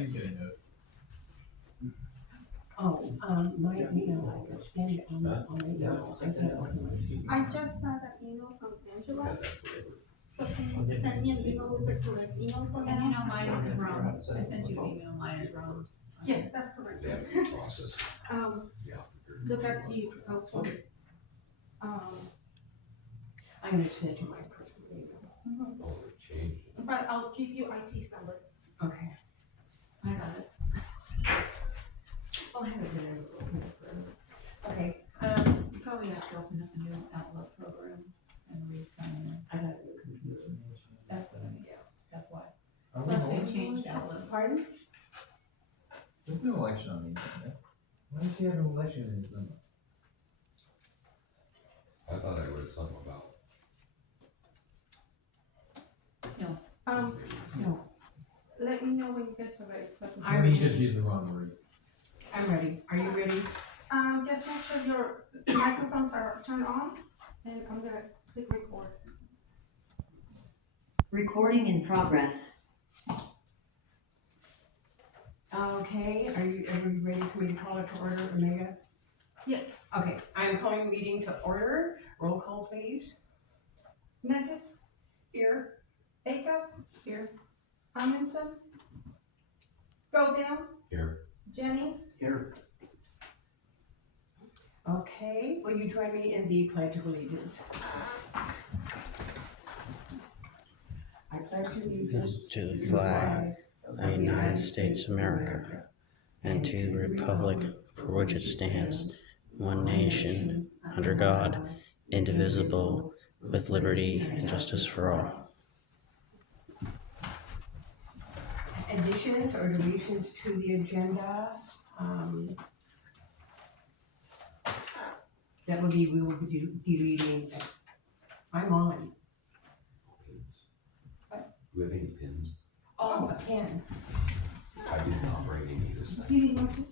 didn't get a note. Oh, my email, I just send it on the email. I just saw that email from Angela. So can you send me an email with the correct email for And you now? know, mine is wrong. I sent you an email, mine is wrong. Yes, that's correct. Process. Look at the also. I'm gonna send it to my personal email. Oh, they changed it. But I'll give you IT's number. Okay. I got it. I'll have it there. Okay, You probably have to open up a new Outlook program and re-sign in. I got a new computer. That's what I mean, that's why. Are we Plus they holding? changed Outlook. Pardon? There's no election on the agenda. Why does he have an election in his memo? I thought I read something about. No, Let me know when you guys are ready. So I I'm Maybe he ready. just used the wrong word. I'm ready. Are you ready? just make sure your microphones are turned on, and I'm gonna click record. Recording in progress. Okay, are you ready for me to call it to order, Omega? Yes. Okay, I'm calling the meeting to order. Roll call, please. Negus, Here. Acuff, here. Amundson, Go down, Here. Jennings, Here. Okay, will you join me in the Pledge of Allegiance? I pledge allegiance to the flag of the United States of America and to the republic for which it stands, one nation, under God, indivisible, with liberty and justice for all. Additions or deletions to the agenda? That would be, we will be deleting, I'm on. Do we have any pins? Oh, a pen. I did not bring any this time. you didn't want to?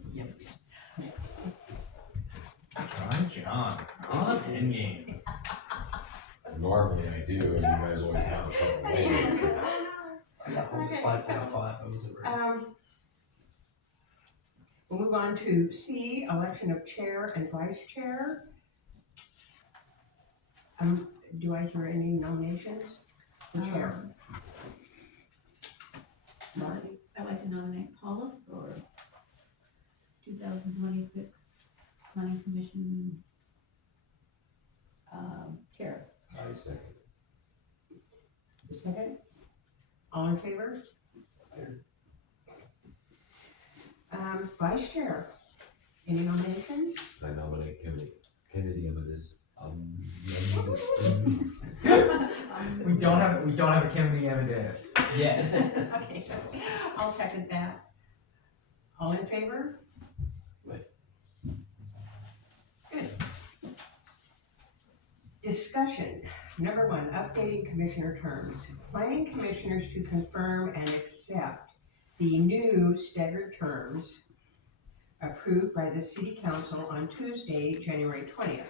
John, on a pen game. Normally I do, and you guys always have a couple ways. I got Okay. 5 out of 5. I was over. We'll move on to C, election of chair and vice chair. Do I hear any nominations for chair? Marcy? I'd like to nominate Paula for 2026 Planning Commission, chair. I second. Second? All in favor? Vice chair, any nominations? I nominate Kennedy Amadis. We don't have a Kennedy Amadeus. Yeah. Okay, so I'll second that. All in favor? Aye. Good. Discussion, number 1, updating commissioner terms. Planning commissioners to confirm and accept the new staggered terms approved by the city council on Tuesday, January 20th.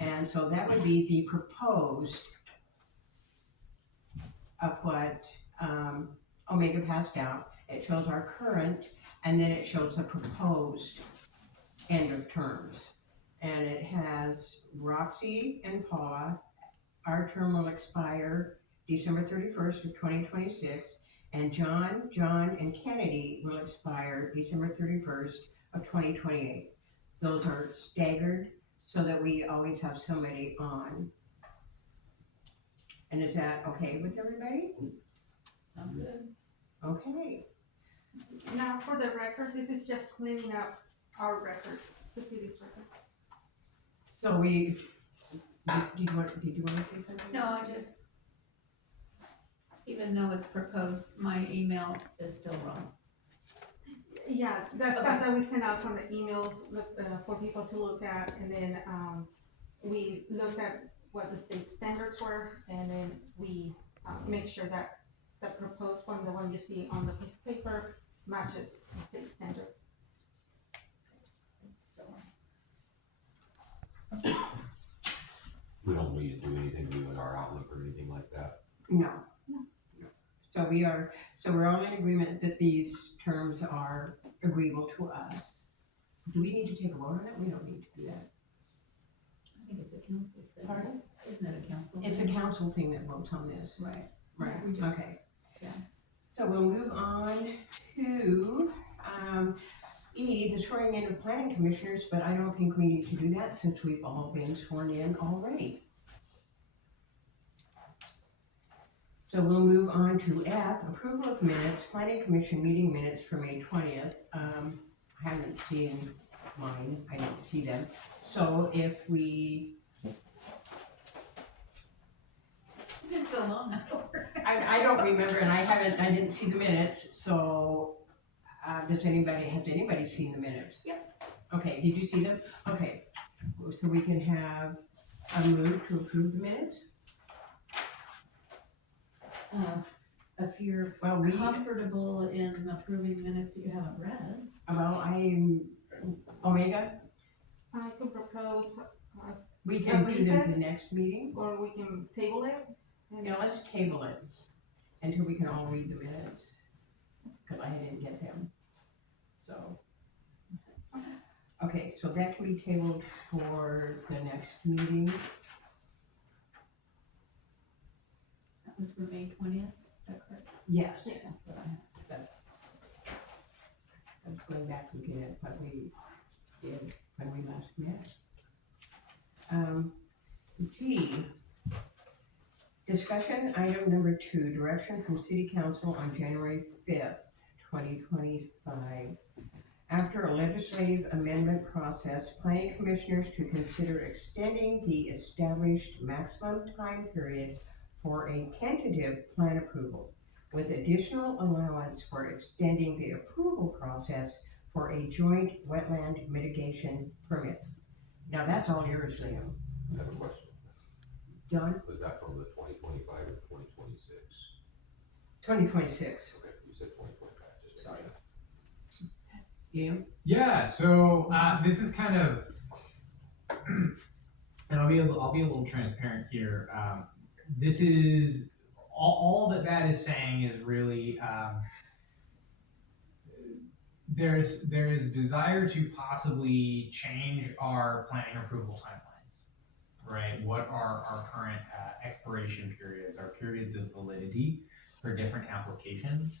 And so that would be the proposed of what Omega passed out. It shows our current, and then it shows the proposed end of terms. And it has Roxy and Paula. Our term will expire December 31st of 2026, and John, and Kennedy will expire December 31st of 2028. Those are staggered so that we always have somebody on. And is that okay with everybody? Sounds good. Okay. Now, for the record, this is just cleaning up our records, the city's records. So we, did you want to say something? No, I just, even though it's proposed, my email is still wrong. Yeah, the stuff that we sent out from the emails, for people to look at, and then, we looked at what the state standards were, and then we, make sure that the proposed one, the one you see on the piece of paper, matches the state standards. It's still wrong. We don't need to do anything new in our Outlook or anything like that. No. So we are, So we're all in agreement that these terms are agreeable to us. Do we need to take a vote on it? We don't need to do that. I think it's a council thing. Pardon? Isn't it a council? It's a thing? council thing that votes on this. Right. Right, We just- okay. yeah. So we'll move on to, E, the swearing in of planning commissioners, but I don't think we need to do that since we've all been sworn in already. So we'll move on to F, approval of minutes, planning commission meeting minutes for May 20th. I haven't seen mine, I didn't see them. So if we, It's been so long, I don't remember. I don't remember and I didn't see the minutes, so, has anybody seen the minutes? Yep. Okay, did you see them? Okay, so we can have a move to approve the minutes? If you're Well, comfortable in approving minutes that you haven't read. Omega, I could propose, we can do them recess? the next meeting. or we can table it. And Yeah, let's table it until we can all read the minutes, because I didn't get them, so. Okay, so that can be tabled for the next meeting. That was for May 20th, is that correct? Yes. Yes. That's what I'm going back looking at what we did when we last met. G, discussion item number 2, direction from City Council on January 5th, 2025. After a legislative amendment process, planning commissioners to consider extending the established maximum time period for a tentative plan approval, with additional allowance for extending the approval process for a joint wetland mitigation permit. Now, that's all yours, Liam. I have a question. John? Was that from the 2025 or 2026? 2026. Okay, you said 2025, just making Sorry. sure. Liam? Yeah, so this is kind of, and I'll be a little transparent here. This is all that is saying is really there is desire to possibly change our planning approval timelines, right? What are our current expiration periods, our periods of validity for different applications,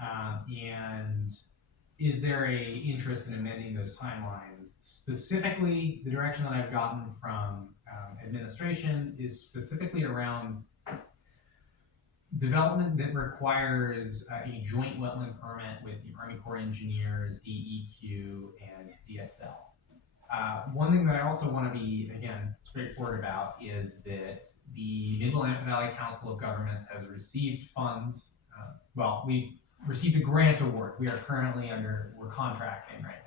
and is there a interest in amending those timelines? Specifically, the direction that I've gotten from administration is specifically around development that requires a joint wetland permit with the Army Corps of Engineers, DEQ, and DSL. One thing that I also want to be, again, straightforward about is that the Mid-Willamette Valley Council of Governments has received funds. We received a grant award. We are currently we're contracting right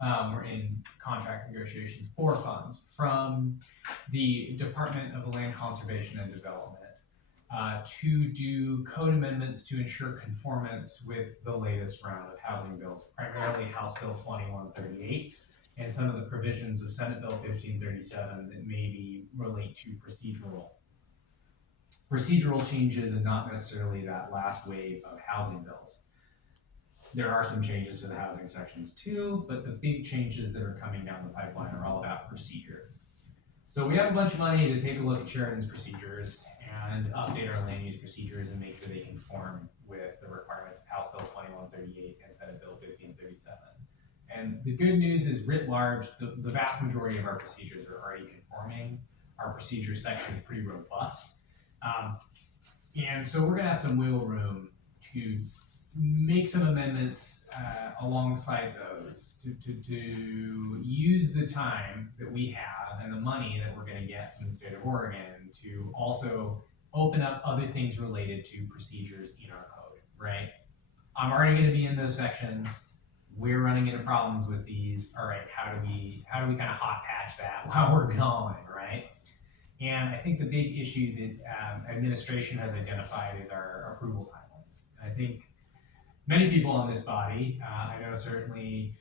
now. We're in contract negotiations for funds from the Department of Land Conservation and Development to do code amendments to ensure conformance with the latest round of housing bills, primarily House Bill 2138 and some of the provisions of Senate Bill 1537 that maybe relate to procedural changes and not necessarily that last wave of housing bills. There are some changes to the housing sections too, but the big changes that are coming down the pipeline are all about procedure. So we have a bunch of money to take a look at Sheridan's procedures and update our land use procedures and make sure they conform with the requirements of House Bill 2138 and Senate Bill 1537. And the good news is, writ large, the vast majority of our procedures are already conforming. Our procedure section is pretty robust. And so we're gonna have some wiggle room to make some amendments alongside those to use the time that we have and the money that we're gonna get from the state of Oregon to also open up other things related to procedures in our code, right? I'm already gonna be in those sections. We're running into problems with these. All right, how do we kind of hot patch that while we're going, right? And I think the big issue that administration has identified is our approval timelines. And I think many people on this body, I know certainly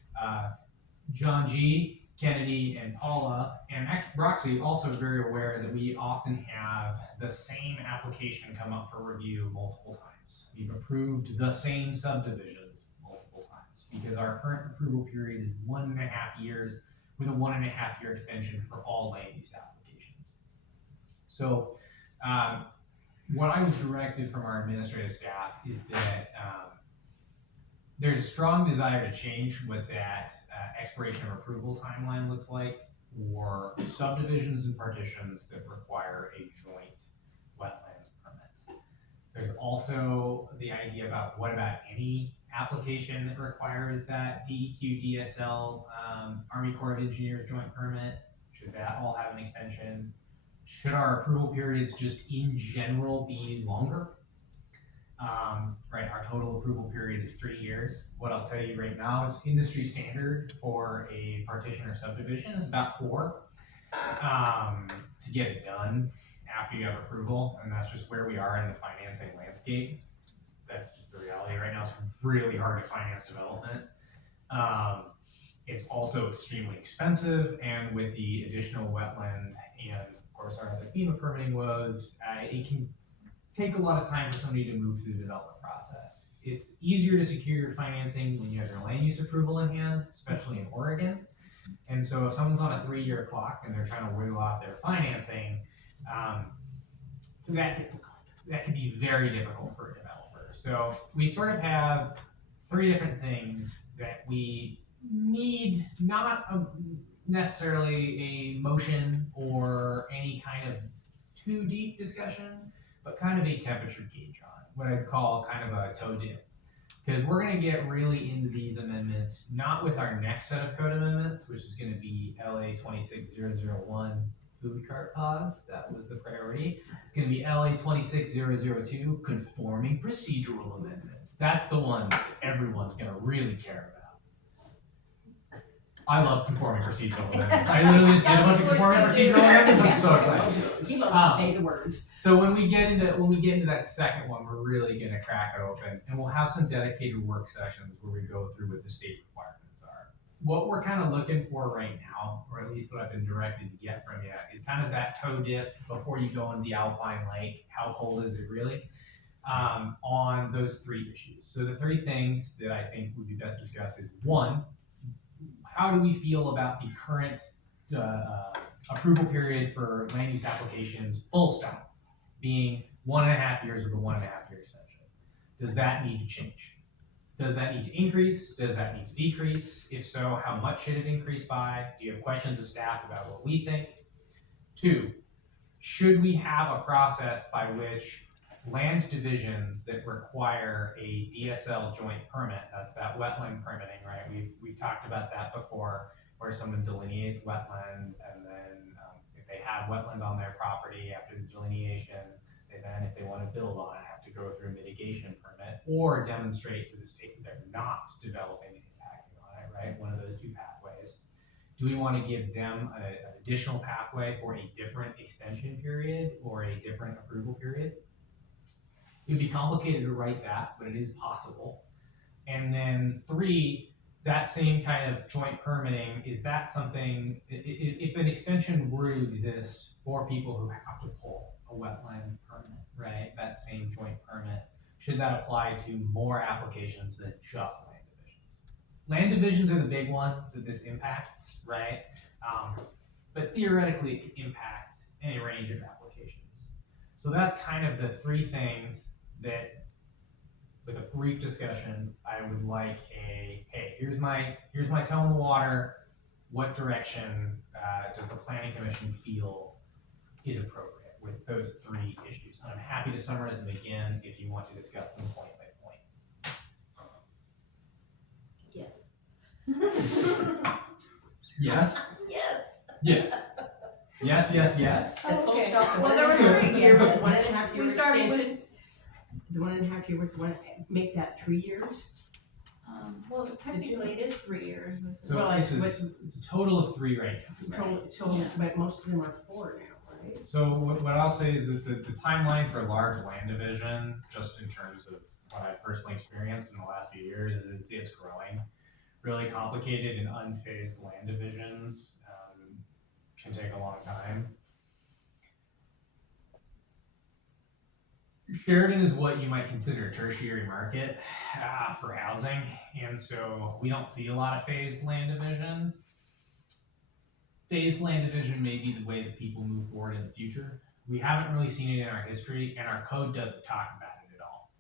John G., Kennedy, and Paula, and actually Roxy also very aware that we often have the same application come up for review multiple times. times. We've approved the same subdivisions multiple times because our current approval period is 1.5 years with a 1.5 year extension for all land use applications. So, what I was directed from our administrative staff is that there's a strong desire to change what that expiration of approval timeline looks like for subdivisions and partitions that require a joint wetlands permit. There's also the idea about what about any application that requires that DEQ, DSL, Army Corps of Engineers joint permit? Should that all have an extension? Should our approval periods just in general be longer? Right, our total approval period is 3 years. What I'll tell you right now is industry standard for a partition or subdivision is about 4 to get it done after you have approval, and that's just where we are in the financing landscape. That's just the reality right now. It's really hard to finance development. It's also extremely expensive, and with the additional wetland and of course our other FEMA permitting woes, it can take a lot of time for somebody to move through the development process. It's easier to secure your financing when you have your land use approval in hand, especially in Oregon. And so if someone's on a 3-year clock and they're trying to wiggle out their financing, that can be very difficult for a developer. So we sort of have 3 different things that we need, not necessarily a motion or any kind of too deep discussion, but kind of a temperature gauge on, what I'd call kind of a toe dip. Because we're going to get really into these amendments, not with our next set of code amendments, which is going to be LA 26001 food cart pods. That was the priority. It's going to be LA 26002 conforming procedural amendments. That's the one that everyone's going to really care about. I love conforming procedural amendments. I literally just did a bunch of conforming procedural amendments. I'm so excited. He loves to say the words. So when we get into that second one, we're really gonna crack it open, and we'll have some dedicated work sessions where we go through what the state requirements are. What we're kind of looking for right now, or at least what I've been directed to get from you, is kind of that toe dip before you go into the Alpine Lake. How cold is it really? On those 3 issues. So the 3 things that I think would be best discussed is 1, how do we feel about the current approval period for land use applications, full stop, being 1.5 years with a 1.5 year extension? Does that need to change? Does that need to increase? Does that need to decrease? If so, how much should it increase by? Do you have questions of staff about what we think? 2, should we have a process by which land divisions that require a DSL joint permit, that's that wetland permitting, right? We've talked about that before, where someone delineates wetland, and then if they have wetland on their property after the delineation, they then, if they want to build on it, have to go through a mitigation permit or demonstrate to the state that they're not developing and impacting on it, right? One of those 2 pathways. Do we want to give them an additional pathway for a different extension period or a different approval period? It'd be complicated to write that, but it is possible. And then 3, that same kind of joint permitting, is that something, if an extension were to exist for people who have to pull a wetland permit, right? That same joint permit, should that apply to more applications than just land divisions? Land divisions are the big one that this impacts, right? But theoretically it could impact any range of applications. So that's kind of the 3 things that, with a brief discussion, I would like hey, here's my toe in the water. What direction does the Planning Commission feel is appropriate with those 3 issues? And I'm happy to summarize them again if you want to discuss them point by point. Yes. Yes? Yes. Yes. And full Okay. stop. Well, there were 3 years. With 1.5 year We started with, extension. The 1.5 year, with one, make that 3 years? well, technically it is 3 years. With So Well, it's it's a total of 3 right now. So, but most of them are 4 now, right? So what I'll say is that the timeline for large land division, just in terms of what I've personally experienced in the last few years, is it's growing. Really complicated and unphased land divisions can take a long time. Sheridan is what you might consider a tertiary market for housing, and so we don't see a lot of phased land division. Phased land division may be the way that people move forward in the future. We haven't really seen it in our history, and our code doesn't talk about it at all.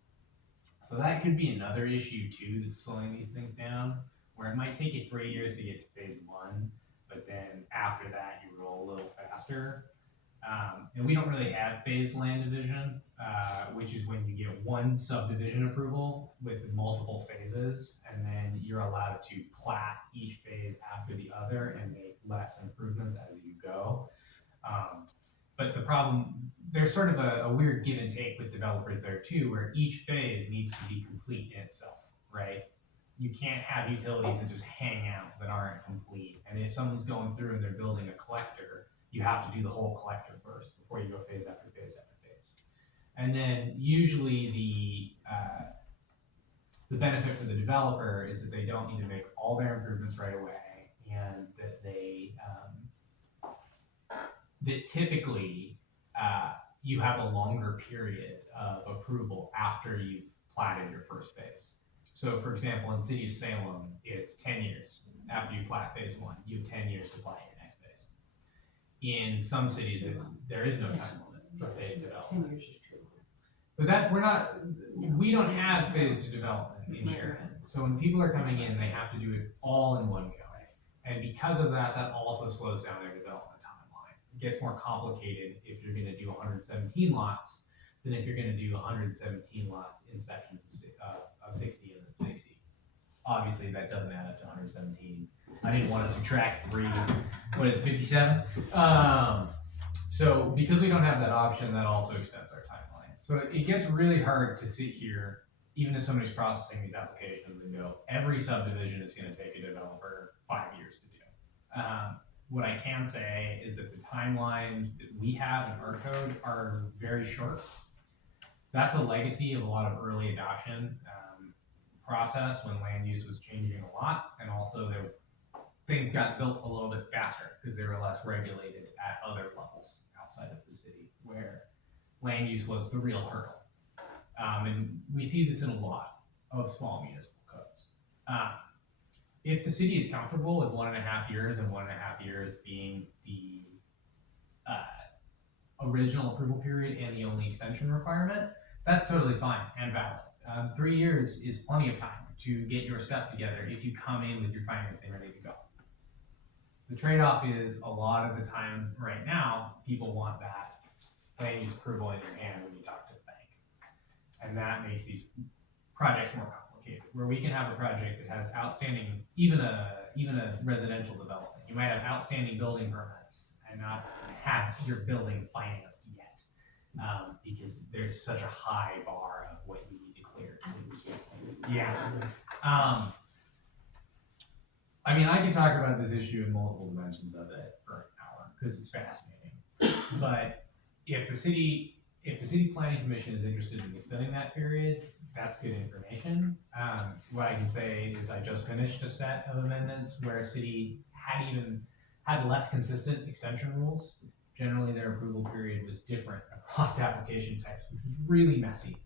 So that could be another issue too that's slowing these things down, where it might take you 3 years to get to phase one, but then after that you roll a little faster. And we don't really have phased land division, which is when you get one subdivision approval with multiple phases, and then you're allowed to plat each phase after the other and make less improvements as you go. But the problem, there's sort of a weird give and take with developers there too, where each phase needs to be complete in itself, right? You can't have utilities that just hang out that aren't complete. And if someone's going through and they're building a collector, you have to do the whole collector first before you go phase after phase after phase. And then usually the benefit for the developer is that they don't need to make all their improvements right away, and that that typically you have a longer period of approval after you've platted your first phase. So for example, in the city of Salem, it's 10 years after you plat phase one, you have 10 years to plat your next phase. In some cities, there is no time limit for phase development. 10 years is true. But we don't have phased development in Sheridan. So when people are coming in, they have to do it all in one go. And because of that, that also slows down their development timeline. It gets more complicated if you're gonna do 117 lots than if you're gonna do 117 lots in sections of 60 and then 60. Obviously, that doesn't add up to 117. I didn't want to subtract 3, 57? So because we don't have that option, that also extends our timeline. So it gets really hard to sit here, even if somebody's processing these applications, and go, every subdivision is going to take a developer 5 years to do. What I can say is that the timelines that we have in our code are very short. That's a legacy of a lot of early adoption process when land use was changing a lot, and also things got built a little bit faster because they were less regulated at other levels outside of the city where land use was the real hurdle. And we see this in a lot of small municipal codes. If the city is comfortable with 1.5 years and 1.5 years being the original approval period and the only extension requirement, that's totally fine and valid. 3 years is plenty of time to get your stuff together if you come in with your financing ready to go. The trade-off is a lot of the time right now, people want that land use approval in your hand when you talk to the bank. And that makes these projects more complicated, where we can have a project that has outstanding, even a residential development. You might have outstanding building permits and not have your building financed yet, because there's such a high bar of what you need to clear. Yeah. I mean, I could talk about this issue in multiple dimensions of it for an hour because it's fascinating. But if the city Planning Commission is interested in extending that period, that's good information. What I can say is I just finished a set of amendments where a city had less consistent extension rules. Generally, their approval period was different across application types, which was really messy.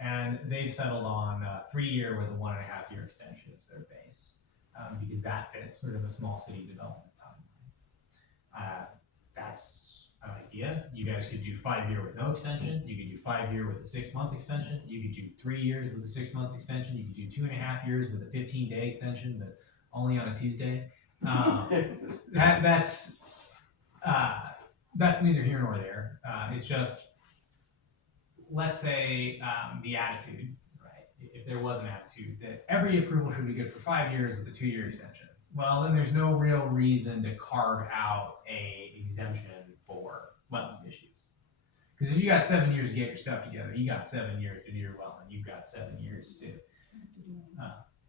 And they've settled on 3 year with a 1.5 year extension as their base, because that fits sort of a small city development timeline. That's an idea. You guys could do 5 year with no extension. You could do 5 year with a 6-month extension. You could do 3 years with a 6-month extension. You could do 2.5 years with a 15-day extension, but only on a Tuesday. That's neither here nor there. It's just, let's say the attitude, right? If there was an attitude that every approval should be good for 5 years with a 2-year extension, well, then there's no real reason to carve out a exemption for wetland issues. Because if you got 7 years to get your stuff together, you got 7 years to do your wetland, you've got 7 years to.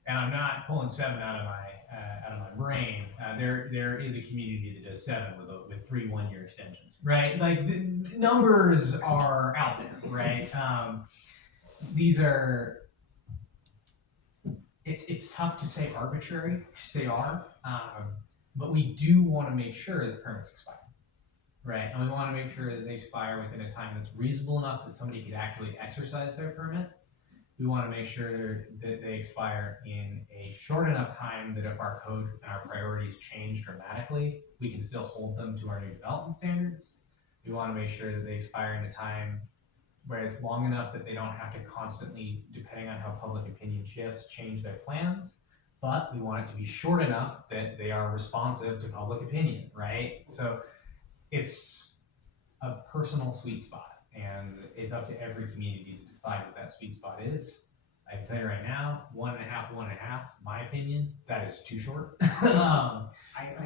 And I'm not pulling 7 out of my brain. There is a community that does 7 with 3 1-year extensions, right? Like the numbers are out there, right? These are. It's tough to say arbitrary because they are, but we do want to make sure that permits expire, right? And we wanna make sure that they expire within a time that's reasonable enough that somebody could actually exercise their permit. We wanna make sure that they expire in a short enough time that if our code and our priorities change dramatically, we can still hold them to our new development standards. We wanna make sure that they expire in a time where it's long enough that they don't have to constantly, depending on how public opinion shifts, change their plans. But we want it to be short enough that they are responsive to public opinion, right? So it's a personal sweet spot, and it's up to every community to decide what that sweet spot is. I can tell you right now, 1.5, my opinion, that is too short. I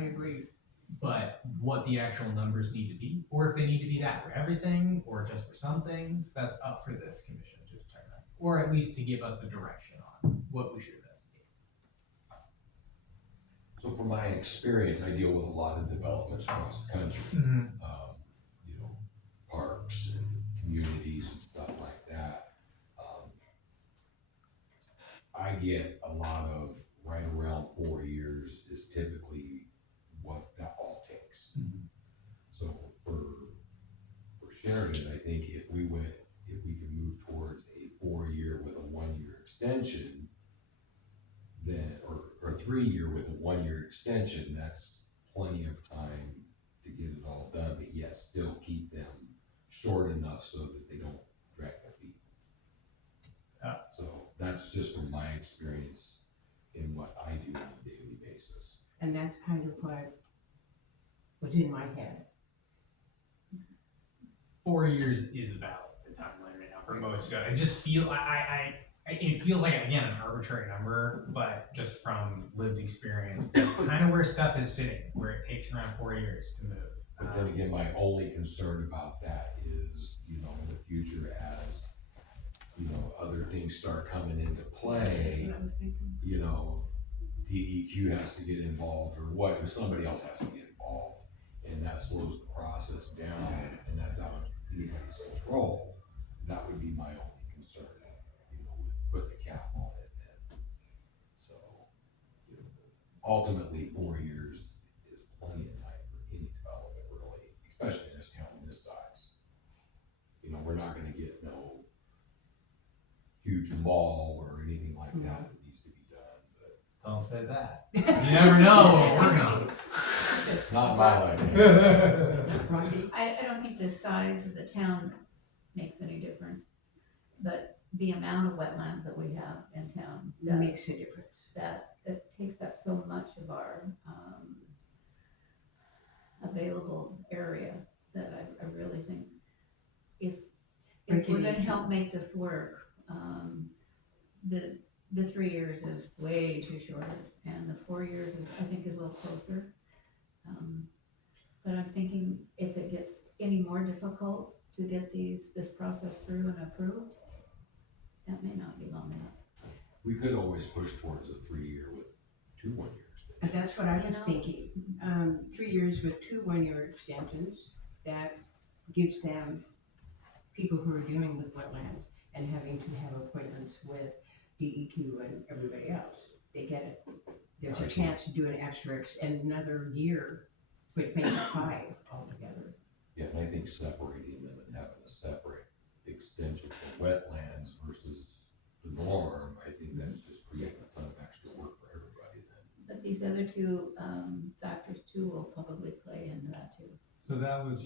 agree. But what the actual numbers need to be, or if they need to be that for everything, or just for some things, that's up for this commission to determine. Or at least to give us a direction on what we should investigate. So from my experience, I deal with a lot of developments across the country. You know, parks and communities and stuff like that. I get a lot of right around 4 years is typically what that all takes. So for Sheridan, I think if we can move towards a 4-year with a 1-year extension, then, or 3-year with a 1-year extension, that's plenty of time to get it all done, but yet still keep them short enough so that they don't drag their feet. So that's just from my experience in what I do on a daily basis. And that's kind of what was in my head. 4 years is about the timeline right now for most stuff. I just feel, it feels like, again, an arbitrary number, but just from lived experience, that's kind of where stuff is sitting, where it takes around 4 years to move. But then again, my only concern about that is, you know, in the future as, you know, other things start coming into play, That's what I was thinking. you know, DEQ has to get involved or what, or somebody else has to get involved. And that slows the process down, and that's out of anybody's control. That would be my only concern, you know, with putting a cap on it. And so, you know, ultimately 4 years is plenty of time for any development, really, especially in this town this size. You know, we're not gonna get no huge mall or anything like that needs to be done, but Don't say that. You never know what we're working on. not in my lifetime. Rocky? I don't think the size of the town makes any difference, but the amount of wetlands that we have in town does. Makes a difference. That it takes up so much of our available area that I really think if we're gonna help make this work, the 3 years is way too short, and the 4 years is, I think, is a little closer. But I'm thinking if it gets any more difficult to get this process through and approved, that may not be long enough. We could always push towards a 3-year with 2 1-year extensions. And that's what I was You know? thinking. 3 years with 2 1-year extensions, that gives them, people who are dealing with wetlands and having to have appointments with DEQ and everybody else, they get it. There's a chance to do an extra, another year, which makes it 5 altogether. Yeah, and I think separating them and having a separate extension for wetlands versus the norm, I think that's just creating a ton of extra work for everybody then. But these other two factors too will probably play into that too. So that was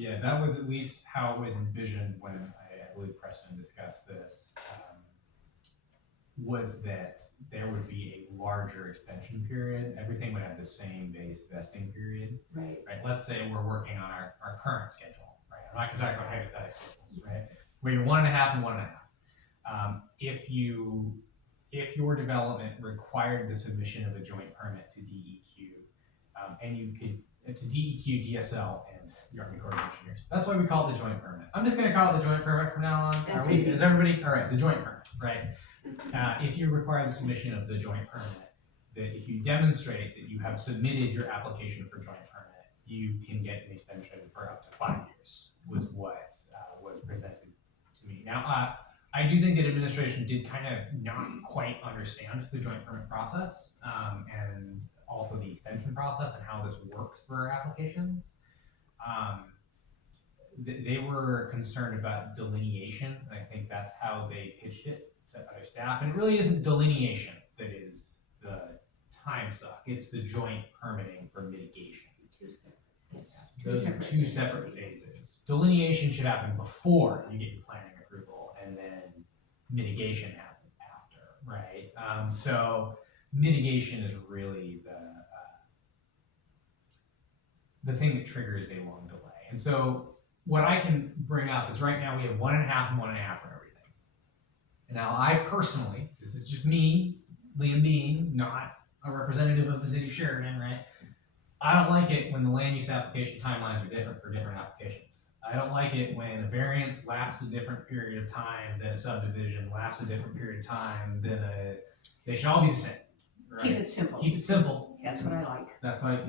at least how it was envisioned when I believe Preston discussed this, was that there would be a larger extension period. Everything would have the same base vesting period, Right. right? Let's say we're working on our current schedule, right? I'm not gonna talk about hypotheticals, right? Where you're 1.5 and 1.5. If your development required the submission of a joint permit to DEQ, and you could, to DEQ, DSL, and the Army Corps of Engineers. That's why we call it the joint permit. I'm just gonna call it the joint permit from now on. That's Are we, easy. is everybody, all right, the joint permit, right? If you require the submission of the joint permit, that if you demonstrate that you have submitted your application for joint permit, you can get an extension for up to 5 years, was what was presented to me. Now, I do think that administration did kind of not quite understand the joint permit process, and also the extension process and how this works for our applications. they were concerned about delineation. I think that's how they pitched it to other staff. And it really isn't delineation that is the time suck. It's the joint permitting for mitigation. Those are two separate phases. Delineation should happen before you get your planning approval, and then mitigation happens after, right? So mitigation is really the thing that triggers a long delay. And so what I can bring up is right now we have 1.5 and 1.5 for everything. And now I personally, this is just me, Liam Bean, not a representative of the city of Sheridan, right? I don't like it when the land use application timelines are different for different applications. I don't like it when a variance lasts a different period of time than a subdivision lasts a different period of time than they should all be the same, right? Keep it simple. Keep it simple. That's what I like.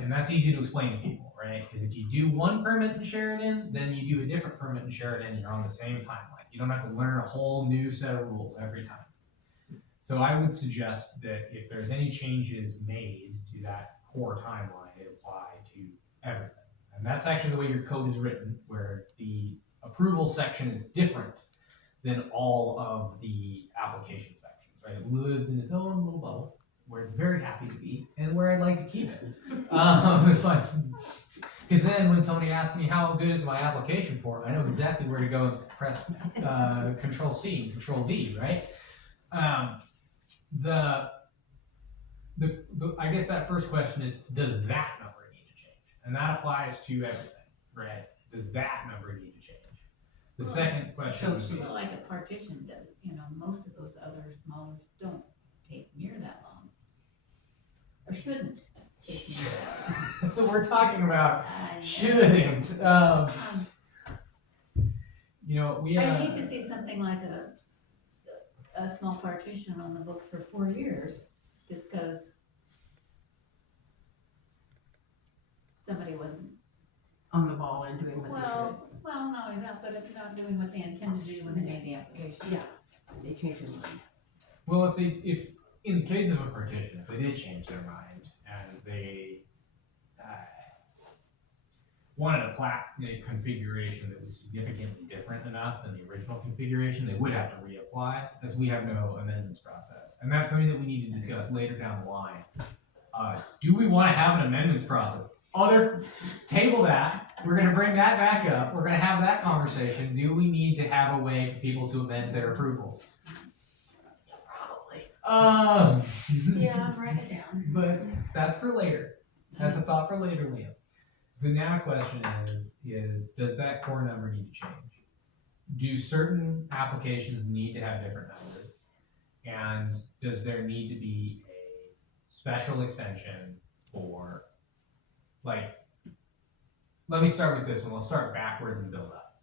And that's easy to explain to people, right? Because if you do one permit in Sheridan, then you do a different permit in Sheridan, you're on the same timeline. You don't have to learn a whole new set of rules every time. So I would suggest that if there's any changes made to that core timeline, it apply to everything. And that's actually the way your code is written, where the approval section is different than all of the application sections, right? It lives in its own little bubble, where it's very happy to be, and where I'd like to keep it. Because then when somebody asks me how good is my application for, I know exactly where to go and press Control C, Control V, right? I guess that first question is, does that number need to change? And that applies to everything, right? Does that number need to change? The second question would be, Like a partition does, most of those other smaller don't take near that long. Or shouldn't take near that long. we're talking about shouldn't. We I hate to see something like a small partition on the books for 4 years, just because somebody wasn't, On the ball and doing what they should. well, not only that, but if not doing what they intended to do when they made the application. Yeah, they changed their mind. Well, if in the case of a partition, if they did change their mind and they wanted a plat configuration that was significantly different enough than the original configuration, they would have to reapply, as we have no amendments process. And that's something that we need to discuss later down the line. Do we want to have an amendments process? Table that. We're going to bring that back up. We're going to have that conversation. Do we need to have a way for people to amend their approvals? Probably. Yeah, write it down. But that's for later. That's a thought for later, Liam. The now question is does that core number need to change? Do certain applications need to have different numbers? And does there need to be a special extension for, let me start with this one. Let's start backwards and build up.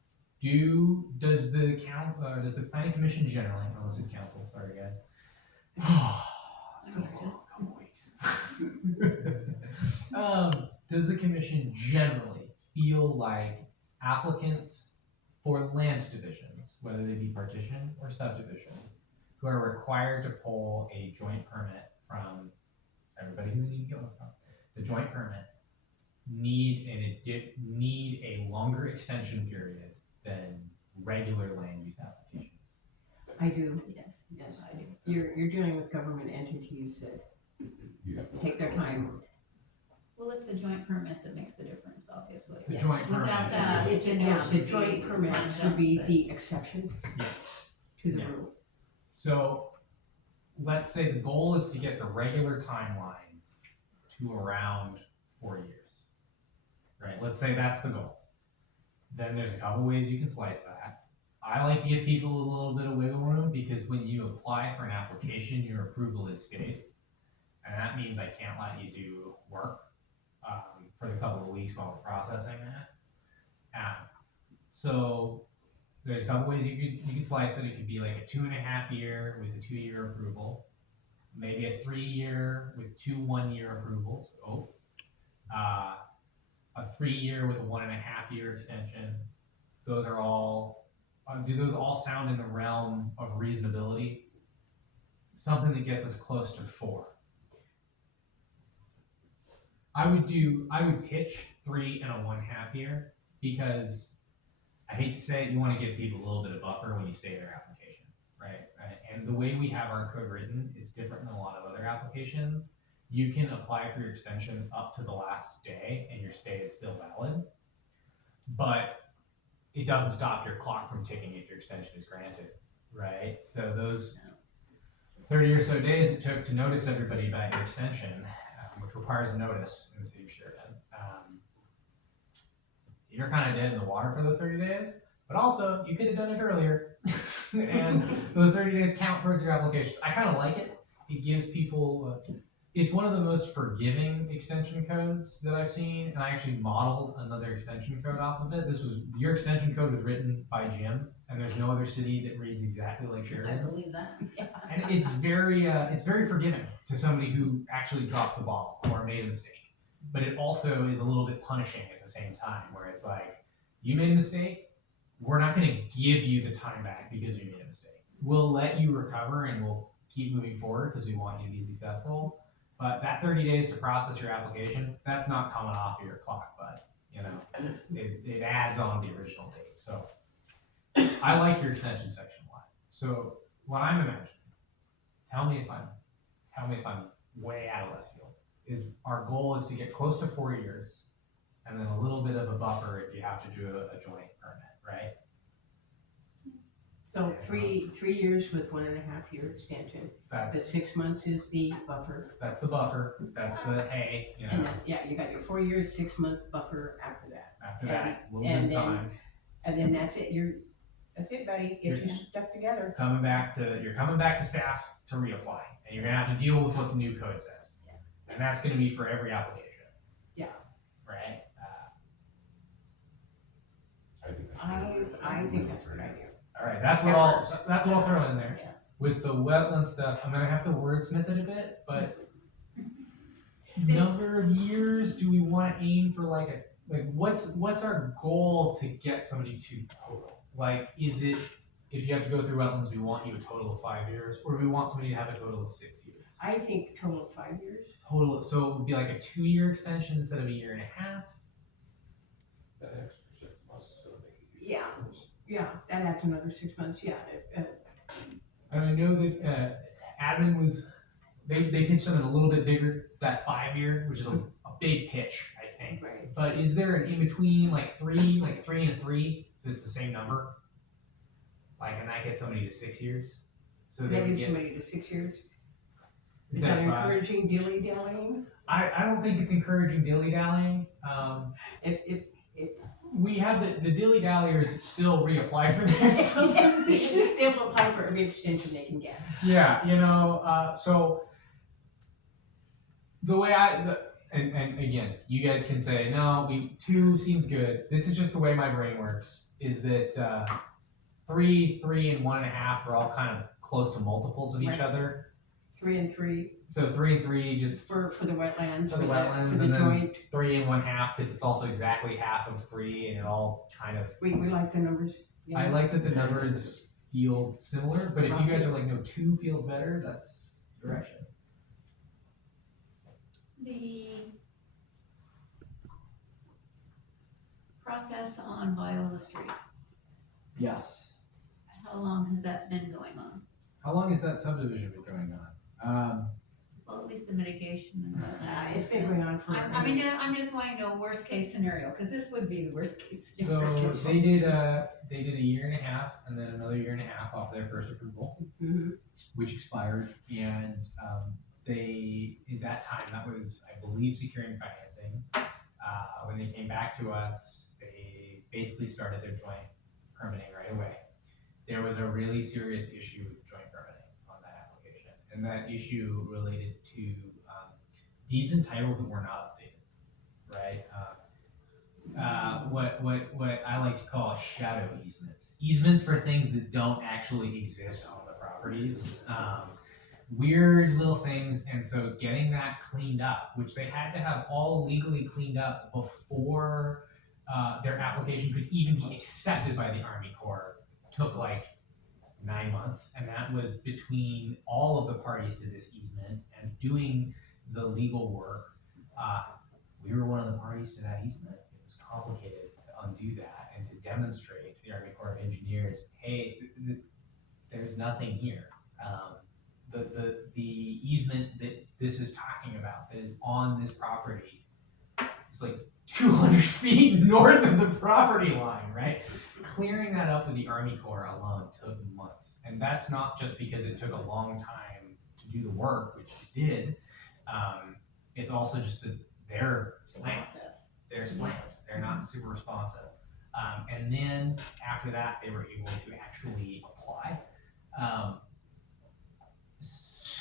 Does the planning commission generally, I almost said council, sorry guys. It's been a couple weeks. Does the commission generally feel like applicants for land divisions, whether they be partition or subdivision, who are required to pull a joint permit from everybody who they need to get one from, the joint permit, need a longer extension period than regular land use applications? I do. Yes. Yes, I do. You're dealing with government entities that take their time. Well, it's the joint permit that makes the difference, obviously. The joint permit. Without that, It's it the should joint be permit signed should up, be but- the exception to the Yeah. rule. So let's say the goal is to get the regular timeline to around 4 years, right? Let's say that's the goal. Then there's a couple ways you can slice that. I like to give people a little bit of wiggle room because when you apply for an application, your approval is stayed. And that means I can't let you do work for the couple of weeks while we're processing that. So there's a couple ways you could slice it. It could be like a 2.5 year with a 2-year approval, maybe a 3 year with 2 1-year approvals. A 3 year with a 1.5 year extension. Those are all. Do those all sound in the realm of reasonability? Something that gets us close to 4. I would pitch 3 and a 1/2 year because I hate to say it, you wanna give people a little bit of buffer when you stay their application, right? And the way we have our code written, it's different than a lot of other applications. You can apply for your extension up to the last day and your stay is still valid. But it doesn't stop your clock from ticking if your extension is granted, right? So those 30 or so days it took to notice everybody about your extension, which requires a notice in the city of Sheridan. You're kind of dead in the water for those 30 days, but also you could have done it earlier. And those 30 days count towards your applications. I kind of like it. It gives people, it's one of the most forgiving extension codes that I've seen. And I actually modeled another extension code off of it. Your extension code was written by Jim, and there's no other city that reads exactly like I Sheridan's. believe that. And it's very forgiving to somebody who actually dropped the ball or made a mistake. But it also is a little bit punishing at the same time, where it's like, you made a mistake, we're not gonna give you the time back because you made a mistake. We'll let you recover and we'll keep moving forward because we want you to be successful. But that 30 days to process your application, that's not coming off of your clock, but it adds on the original date. So I like your extension section a lot. So what I'm imagining, tell me if I'm way out of left field, is our goal is to get close to 4 years and then a little bit of a buffer if you have to do a joint permit, right? So three years with 1.5 year extension. The That's 6 months is the buffer. the buffer. That's the hey, And then, yeah, you got your 4 years, 6 month buffer after that. after that, a little and bit of then- time. And then that's it, that's it, buddy, get your stuff together. You're coming back to staff to reapply, and you're gonna have to deal with what the new code says. Yeah. And that's gonna be for every application. Yeah. Right? I think that's a good idea. All right, that's what I'll throw in there. Yeah. With the wetland stuff, I'm gonna have to wordsmith it a bit, but number of years, do we wanna aim for like what's our goal to get somebody to total? Like, is it, if you have to go through wetlands, we want you a total of 5 years, or do we want somebody to have a total of 6 years? I think total of 5 years. Total, so it would be like a 2-year extension instead of a 1.5 years. That extra 6 months is gonna make a huge Yeah. difference. Yeah, that adds another 6 months, yeah. And I know that admin they pitched something a little bit bigger, that 5-year, which is a big pitch, I think. Right. But is there an in between, like 3 and a 3, so it's the same number? Like, and that gets somebody to 6 years? So they That can gives get, somebody to 6 years. is Is that that 5? encouraging dilly-dallying? I don't think it's encouraging dilly-dallying. If We have the dilly-dalliers still reapply for their subdivisions. they'll apply for every extension they can get. Yeah, so the way and again, you guys can say, no, 2 seems good. This is just the way my brain works, is that 3, and 1.5 are all kind of close to multiples of each Right. other. 3 and 3 So 3 and 3 just for the wetlands. For the wetlands, For the and then- joint. 3 and 1/2, because it's also exactly half of 3, and it all kind of. We like the numbers. Yeah. I like that the numbers feel similar, but if you guys are like, no, 2 feels better, that's direction. The process on Viola Street, Yes. how long has that been going on? How long has that subdivision been going on? Well, at least the mitigation and all that. It's been going on for. I'm just wanting to know worst case scenario, because this would be the worst case So scenario. they did a 1.5 and then another 1.5 off their first approval, Mhm. which expired, and they, at that time, that was, I believe, securing financing. When they came back to us, they basically started their joint permitting right away. There was a really serious issue with joint permitting on that application, and that issue related to deeds and titles that were not updated, right? What I like to call shadow easements. Easements for things that don't actually exist on the properties. Weird little things, and so getting that cleaned up, which they had to have all legally cleaned up before their application could even be accepted by the Army Corps, took like 9 months, and that was between all of the parties to this easement and doing the legal work. We were one of the parties to that easement. It was complicated to undo that and to demonstrate to the Army Corps of Engineers, hey, there's nothing here. The easement that this is talking about that is on this property, it's like 200 feet north of the property line, right? Clearing that up with the Army Corps alone took months. And that's not just because it took a long time to do the work, which it did. It's also just that they're slammed. They're slammed. They're not super responsive. And then after that, they were able to actually apply.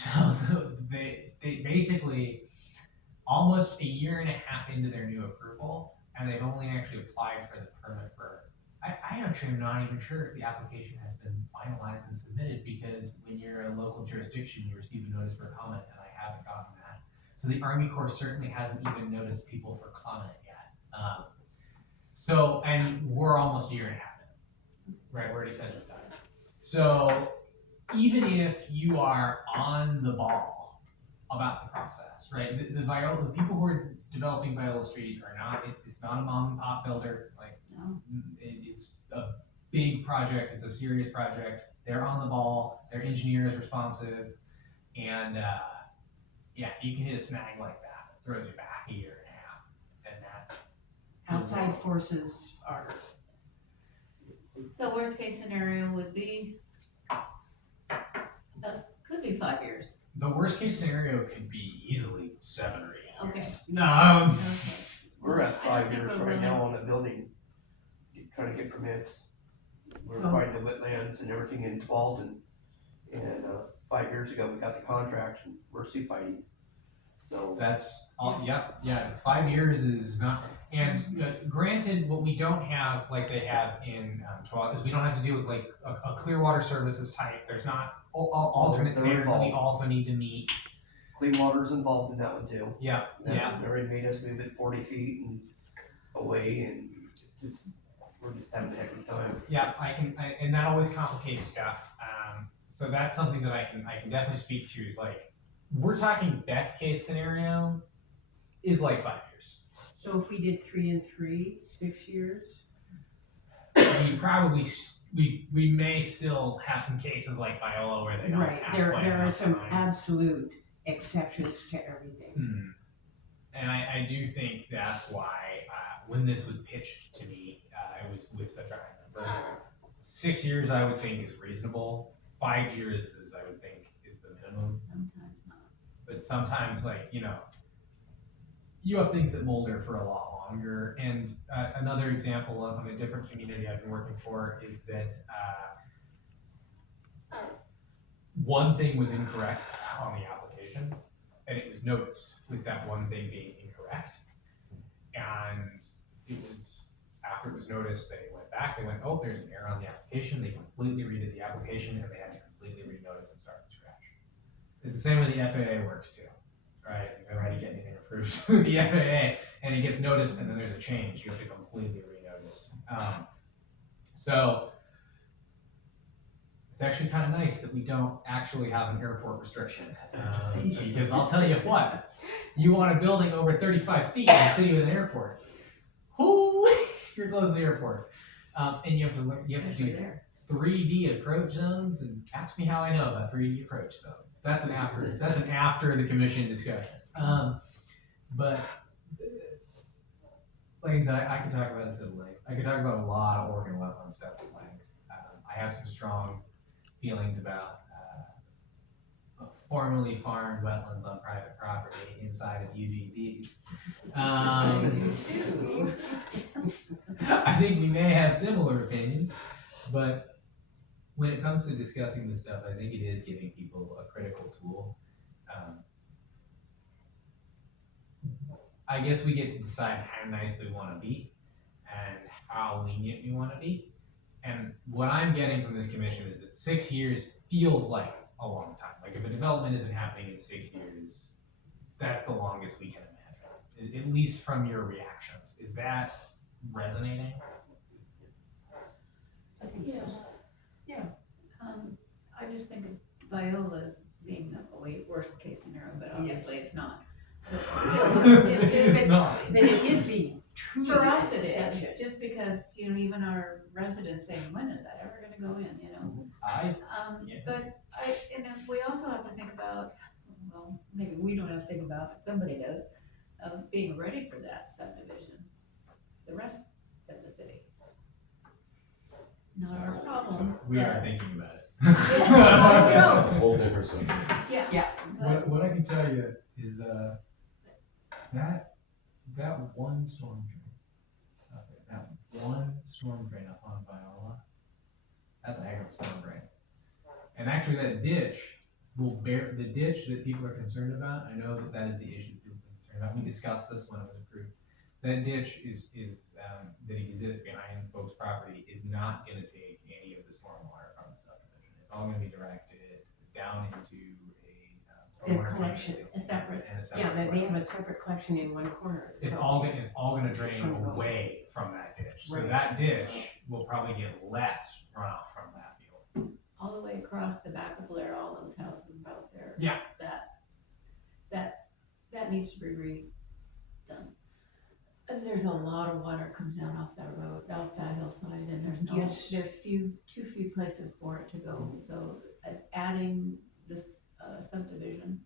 So they basically almost a year and a half into their new approval, and they've only actually applied for the permit for, I actually am not even sure if the application has been finalized and submitted, because when you're a local jurisdiction, you receive a notice for comment, and I haven't gotten that. So the Army Corps certainly hasn't even noticed people for comment yet. So, and we're almost a year and a half in, right? We're already set time. So even if you are on the ball about the process, right? The people who are developing Viola Street are not, it's not a mom and pop builder. Like, No. it's a big project, it's a serious project. They're on the ball, their engineer is responsive, and yeah, you can hit a snag like that. It throws you back a year and a half, and that's Outside forces are, So worst case scenario would be, could be 5 years. the worst case scenario could be easily 7 or 8 Okay. years. No, Okay. We're at I don't 5 think years we're right really- now on the building, trying to get permits. We're So- finding the wetlands and everything involved, and 5 years ago, we got the contract, and we're still fighting. So, that's all. Yeah. 5 years is not. And granted, what we don't have like they have in 12 is we don't have to deal with like a Clearwater Services type. There's not alternate they're standards that we involved. also need to meet. Clean Water's involved in that one too. Yeah. They already made us move it 40 feet and away, and we're just having a heck of a time. Yeah, and that always complicates stuff. So that's something that I can definitely speak to. Is like we're talking best case scenario is like 5 years. so if we did 3 and 3, 6 years? We probably we may still have some cases like Viola where they don't Right, have there quite are enough some time. absolute exceptions to everything. And I do think that's why when this was pitched to me, it was with such a high number. 6 years I would think is reasonable. 5 years is I would think is the minimum. Sometimes not. But sometimes like, you have things that molder for a lot longer. And another example of a different community I've been working for is that one thing was incorrect on the application, and it was noticed with that one thing being incorrect. And it was, after it was noticed, they went back, they went, oh, there's an error on the application. They completely redid the application, and they had to completely renotice and start from scratch. It's the same way the FAA works too, right? If you're ready to get anything approved with the FAA, and it gets noticed, and then there's a change, you have to completely renotice. So it's actually kind of nice that we don't actually have an airport restriction, because I'll tell you what, you want a building over 35 feet in a city with an airport, whoo, you're close to the airport, and you have to Especially do there. 3D approach zones, and ask me how I know about 3D approach zones. That's an after the commission discussion. But like I said, I could talk about this at length. I could talk about a lot of Oregon wetland stuff at length. I have some strong feelings about formerly farmed wetlands on private property inside of UGBs. I think we may have similar opinions, but when it comes to discussing this stuff, I think it is giving people a critical tool. I guess we get to decide how nice we want to be and how lenient we want to be. And what I'm getting from this commission is that 6 years feels like a long time. Like if a development isn't happening in 6 years, that's the longest we can imagine, at least from your reactions. Is that resonating? I think Yeah. so. Yeah. I just think of Viola's being a way worst case scenario, but obviously it's not. But still, It's not. But it is the true For us it exception. is, just because when is that ever gonna go in, you know? Yeah. But and then we also have to think about, well, maybe we don't have to think about, but somebody does, being ready for that subdivision, the rest of the city. Not our problem. We are but- thinking about it. That's a whole different subject. Yeah. What, what I can tell you is, that one storm drain, that one storm drain up on Viola, that's a heck of a storm drain. And actually that ditch will bear, the ditch that people are concerned about, I know that is the issue that people are concerned about, we discussed this when it was approved. That ditch that exists behind folks' property is not gonna take any of the stormwater from the subdivision. It's all gonna be directed down into Their collection, a separate- and a separate Yeah, they have collection. a separate collection in one corner. It's all gonna drain gonna go- away from that ditch. So Right. that ditch will probably get less runoff from that field. All the way across the back of Blair, all those houses out there. Yeah. That needs to be redone. And there's a lot of water comes down off that road, off that hillside, and Yes. there's too few places for it to go. So adding this subdivision,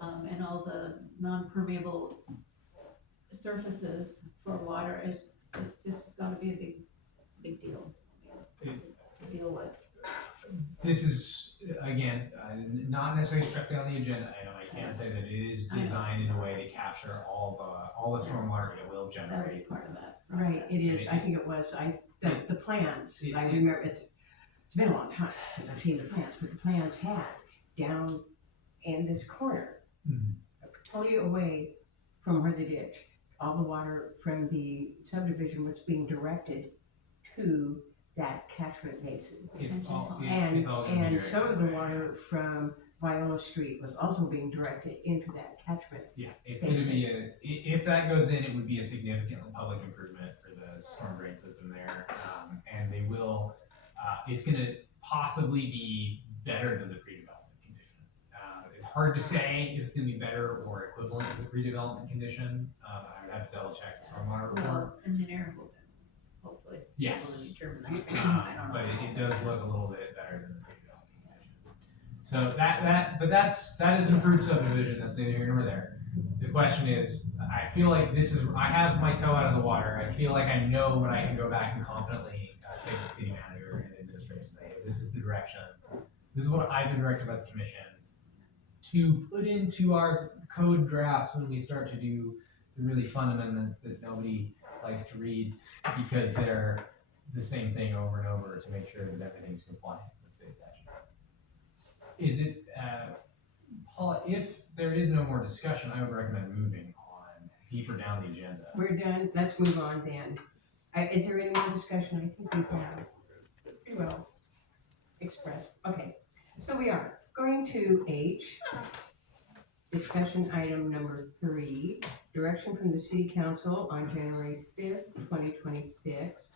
and all the non-permeable surfaces for water it's just gotta be a big deal to deal with. This is, again, not necessarily strictly on the agenda item. I can say that it is I know. designed in a way to capture all the stormwater it will That would be generate. part of that Right, process. it is, I think it was, the plans, I remember, it's been a long time since I've seen the plans, but the plans had down in this corner, Mhm. totally away from where the ditch, all the water from the subdivision was being directed to that catchment basin. It's all gonna be And directed some of the away. water from Viola Street was also being directed into that catchment. Yeah, it's gonna be if that goes in, it would be a significant public improvement for the storm drain system there. And they will, it's gonna possibly be better than the pre-development condition. It's hard to say if it's gonna be better or equivalent to the pre-development condition. I would have to double check the stormwater report. Well, engineer will hopefully be able Yes. to determine that. I don't know. But it does look a little bit better than the pre-development condition. So that is an approved subdivision, that's neither here nor there. The question is, I feel like I have my toe out of the water, I feel like I know what I can go back and confidently take the city manager and administration and say, hey, this is the direction, this is what I've been directed by the commission to put into our code drafts when we start to do the really fun amendments that nobody likes to read because they're the same thing over and over to make sure that everything's compliant with state statute. Is it, Paula, if there is no more discussion, I would recommend moving on deeper down the agenda. We're done, let's move on then. Is there any more discussion? I think we have pretty well expressed. Okay, so we are going to H, discussion item number 3, direction from the City Council on January 5th, 2026.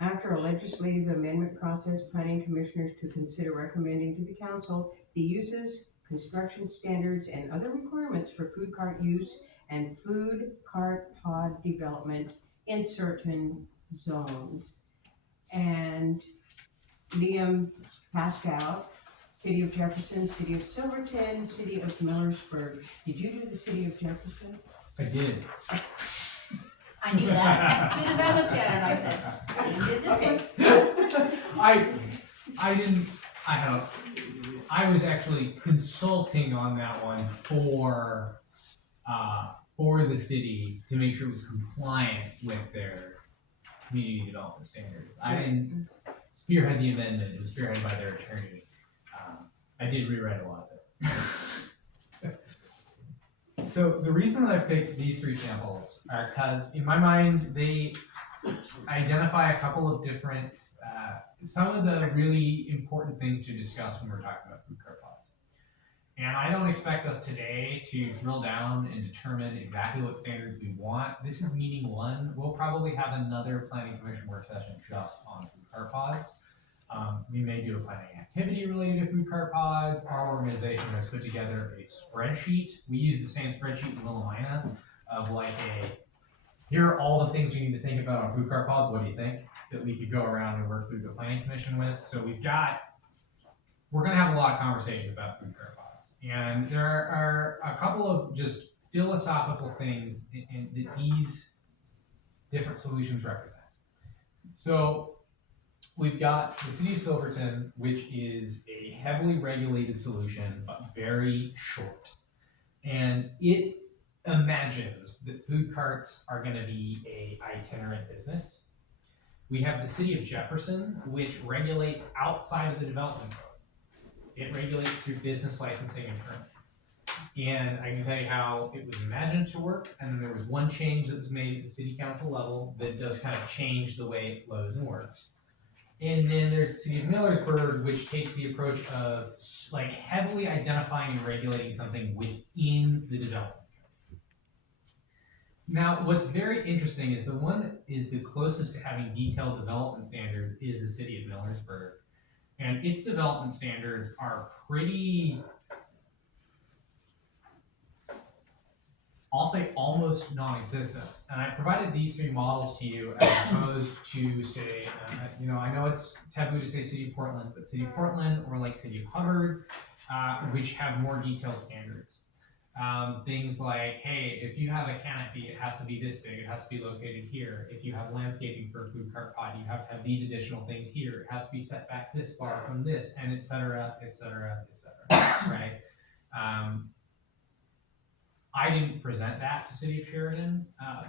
After a legislative amendment process, planning commissioners to consider recommending to the council the uses, construction standards, and other requirements for food cart use and food cart pod development in certain zones. And Liam passed out City of Jefferson, City of Silverton, City of Millersburg. Did you do the City of Jefferson? I did. I knew that. As soon as I looked at it, I said, you did this one. I was actually consulting on that one for the city to make sure it was compliant with their community development standards. I didn't spearhead the amendment, it was spearheaded by their attorney. I did rewrite a lot of it. So the reason that I picked these 3 samples are because in my mind, they identify a couple of different, some of the really important things to discuss when we're talking about food cart pods. And I don't expect us today to drill down and determine exactly what standards we want. This is meeting 1. We'll probably have another planning commission work session just on food cart pods. We may do a planning activity related to food cart pods. Our organization has put together a spreadsheet. We use the same spreadsheet in Willamina of like here are all the things you need to think about on food cart pods. What do you think? that we could go around and work through the planning commission with. So we're gonna have a lot of conversations about food cart pods. And there are a couple of just philosophical things that these different solutions represent. So we've got the city of Silverton, which is a heavily regulated solution, but very short. And it imagines that food carts are gonna be a itinerant business. We have the city of Jefferson, which regulates outside of the development code. It regulates through business licensing and permit. And I can tell you how it was imagined to work, and then there was one change that was made at the city council level that does kind of change the way it flows and works. And then there's the city of Millersburg, which takes the approach of like heavily identifying and regulating something within the development. Now, what's very interesting is the one that is the closest to having detailed development standards is the city of Millersburg. And its development standards are pretty, I'll say almost non-existent. And I provided these three models to you as opposed to say, I know it's taboo to say City of Portland, but City of Portland or like City of Hubbard, which have more detailed standards. Things like, hey, if you have a canopy, it has to be this big, it has to be located here. If you have landscaping for a food cart pod, you have to have these additional things here. It has to be set back this far from this, and et cetera, et cetera, et cetera, right? I didn't present that to City of Sheridan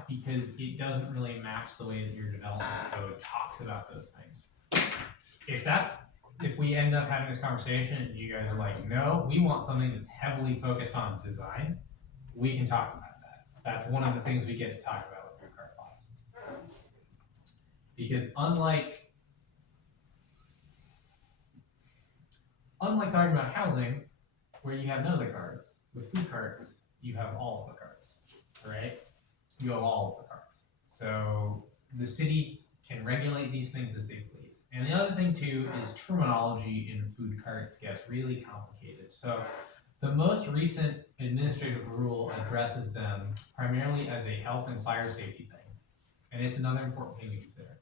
because it doesn't really match the way that your development code talks about those things. If we end up having this conversation and you guys are like, no, we want something that's heavily focused on design, we can talk about that. That's one of the things we get to talk about with food cart pods. Because unlike talking about housing, where you have none of the cards, with food carts, you have all of the cards, right? You have all of the cards. So the city can regulate these things as they please. And the other thing too is terminology in food cart gets really complicated. So the most recent administrative rule addresses them primarily as a health and fire safety thing. And it's another important thing to consider.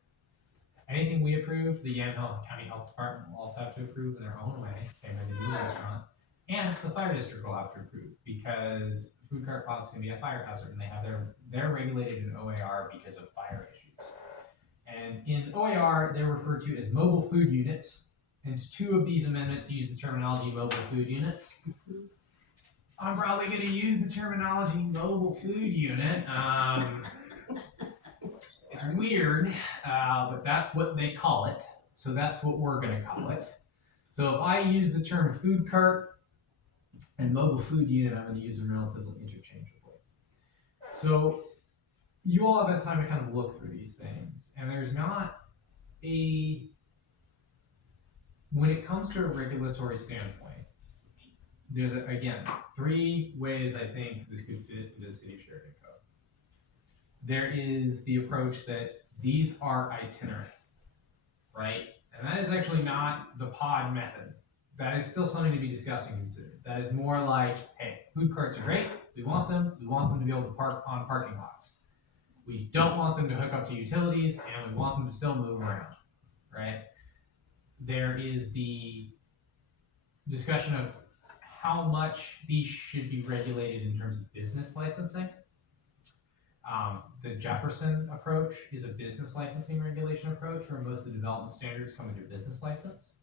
Anything we approve, the Yamhill County Health Department will also have to approve in their own way, same as the new restaurant. And the fire district will have to approve because food cart pods can be a fire hazard and they're regulated in OAR because of fire issues. And in OAR, they're referred to as mobile food units. And two of these amendments use the terminology mobile food units. I'm probably going to use the terminology mobile food unit. It's weird, but that's what they call it. So that's what we're going to call it. So if I use the term food cart and mobile food unit, I'm going to use them relatively interchangeably. So you all have had time to kind of look through these things, and there's not when it comes to a regulatory standpoint, there's, again, three ways I think this could fit into the City of Sheridan Code. There is the approach that these are itinerant, right? And that is actually not the pod method. That is still something to be discussed and considered. That is more like, hey, food carts are great, we want them to be able to park on parking lots. We don't want them to hook up to utilities, and we want them to still move around, right? There is the discussion of how much these should be regulated in terms of business licensing. The Jefferson approach is a business licensing regulation approach where most of the development standards come with your business license.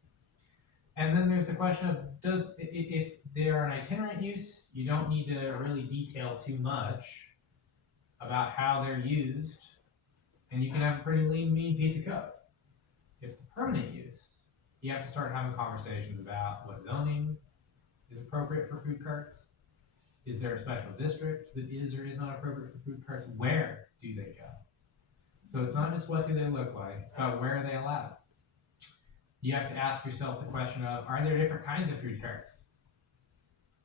And then there's the question of if they're an itinerant use, you don't need to really detail too much about how they're used, and you can have a pretty lean, mean piece of code. If it's permanent use, you have to start having conversations about what zoning is appropriate for food carts. Is there a special district that is or is not appropriate for food carts? Where do they go? So it's not just what do they look like, it's about where are they allowed. You have to ask yourself the question of, are there different kinds of food carts?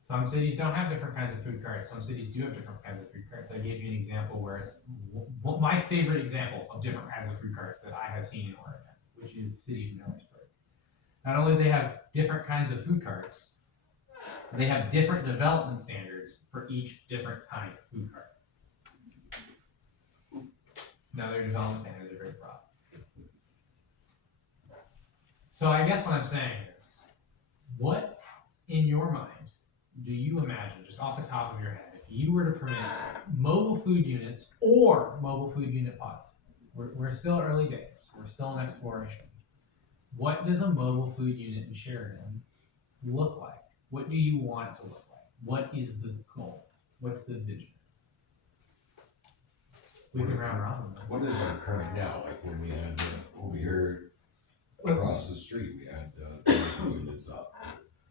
Some cities don't have different kinds of food carts. Some cities do have different kinds of food carts. I gave you an example where it's my favorite example of different kinds of food carts that I have seen in Oregon, which is the city of Millersburg. Not only do they have different kinds of food carts, they have different development standards for each different kind of food cart. Now their development standards are very broad. guess what I'm saying is, what in your mind do you imagine, just off the top of your head, if you were to permit mobile food units or mobile food unit pods? We're still early days. We're still in exploration. What does a mobile food unit in Sheridan look like? What do you want it to look like? What is the goal? What's the vision? We can round robin this. What is our current now, like when we had, over here across the street, we had, units up.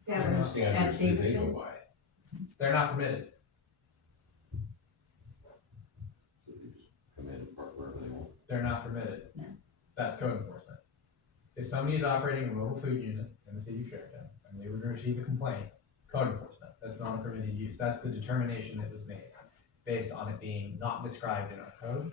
That What was standards at did they go Davidson. by? They're not permitted. So they just come in and park wherever they want. They're not permitted. No. That's code enforcement. If somebody is operating a mobile food unit in the city of Sheridan and they were to receive a complaint, code enforcement, that's not a permitted use. That's the determination that was made based on it being not described in our code.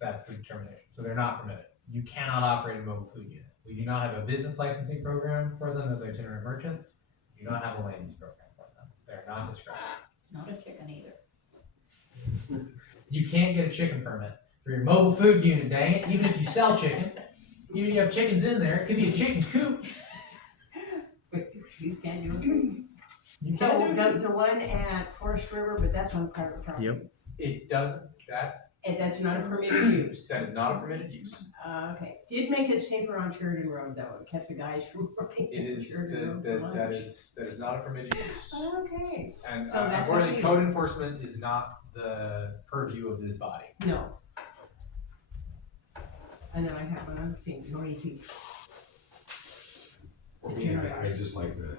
That's the determination. So they're not permitted. You cannot operate a mobile food unit. We do not have a business licensing program for them as itinerant merchants. We do not have a land use program for them. They're not described. It's not a chicken either. You can't get a chicken permit for your mobile food unit, dang it, even if you sell chicken. Even if you have chickens in there, it could be a chicken coop. But you can't do it. You So can't do it. the one at Forest River, but that's on private property. Yep. It doesn't, And that's not a permitted use. that is not a permitted use. Okay, did make it safer on Sheridan Road though, it kept the guys from running It on is, Sheridan Road for that lunch. is not a permitted use. Okay, And So that's according to okay. code enforcement is not the purview of this body. no. And then I have another thing, noisy. For me, I just like to,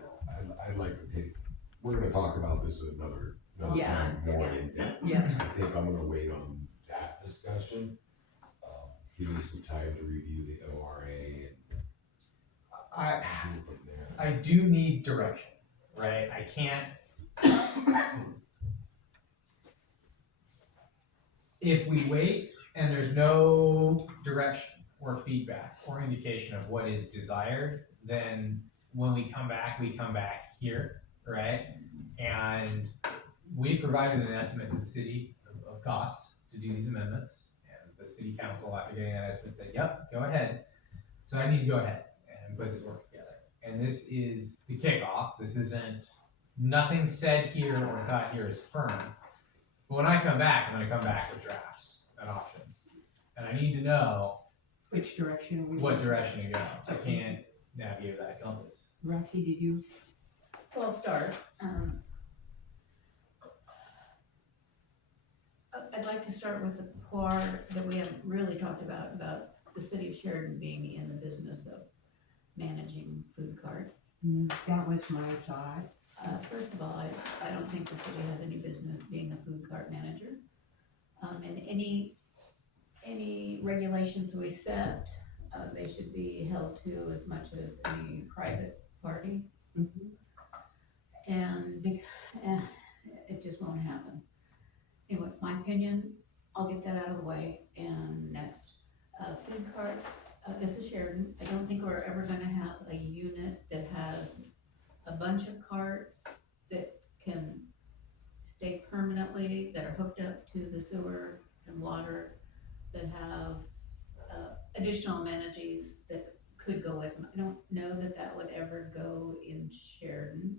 I'd like to take, we're gonna talk about this another Yeah. time more in depth. Yes. I think I'm gonna wait on that discussion. Give me some time to review the ORA and I, move from there. I do need direction, right? I can't. If we wait and there's no direction or feedback or indication of what is desired, then when we come back here, right? And we provided an estimate to the city of cost to do these amendments. And the city council, after getting that estimate, said, yep, go ahead. So I need to go ahead and put this work together. And this is the kickoff. This isn't, nothing said here or thought here is firm. But when I come back, I'm gonna come back with drafts and options. And I need to know Which direction we? what direction to go. I can't navigate that compass. Rocky, did you? Well, I'll start. I'd like to start with the part that we haven't really talked about the city of Sheridan being in the business of managing food carts. That was my thought. First of all, I don't think the city has any business being a food cart manager. And any regulations we set, they should be held to as much as any private party. And it just won't happen. Anyway, my opinion, I'll get that out of the way. And next, food carts, this is Sheridan. I don't think we're ever gonna have a unit that has a bunch of carts that can stay permanently, that are hooked up to the sewer and water, that have additional amenities that could go with them. I don't know that that would ever go in Sheridan.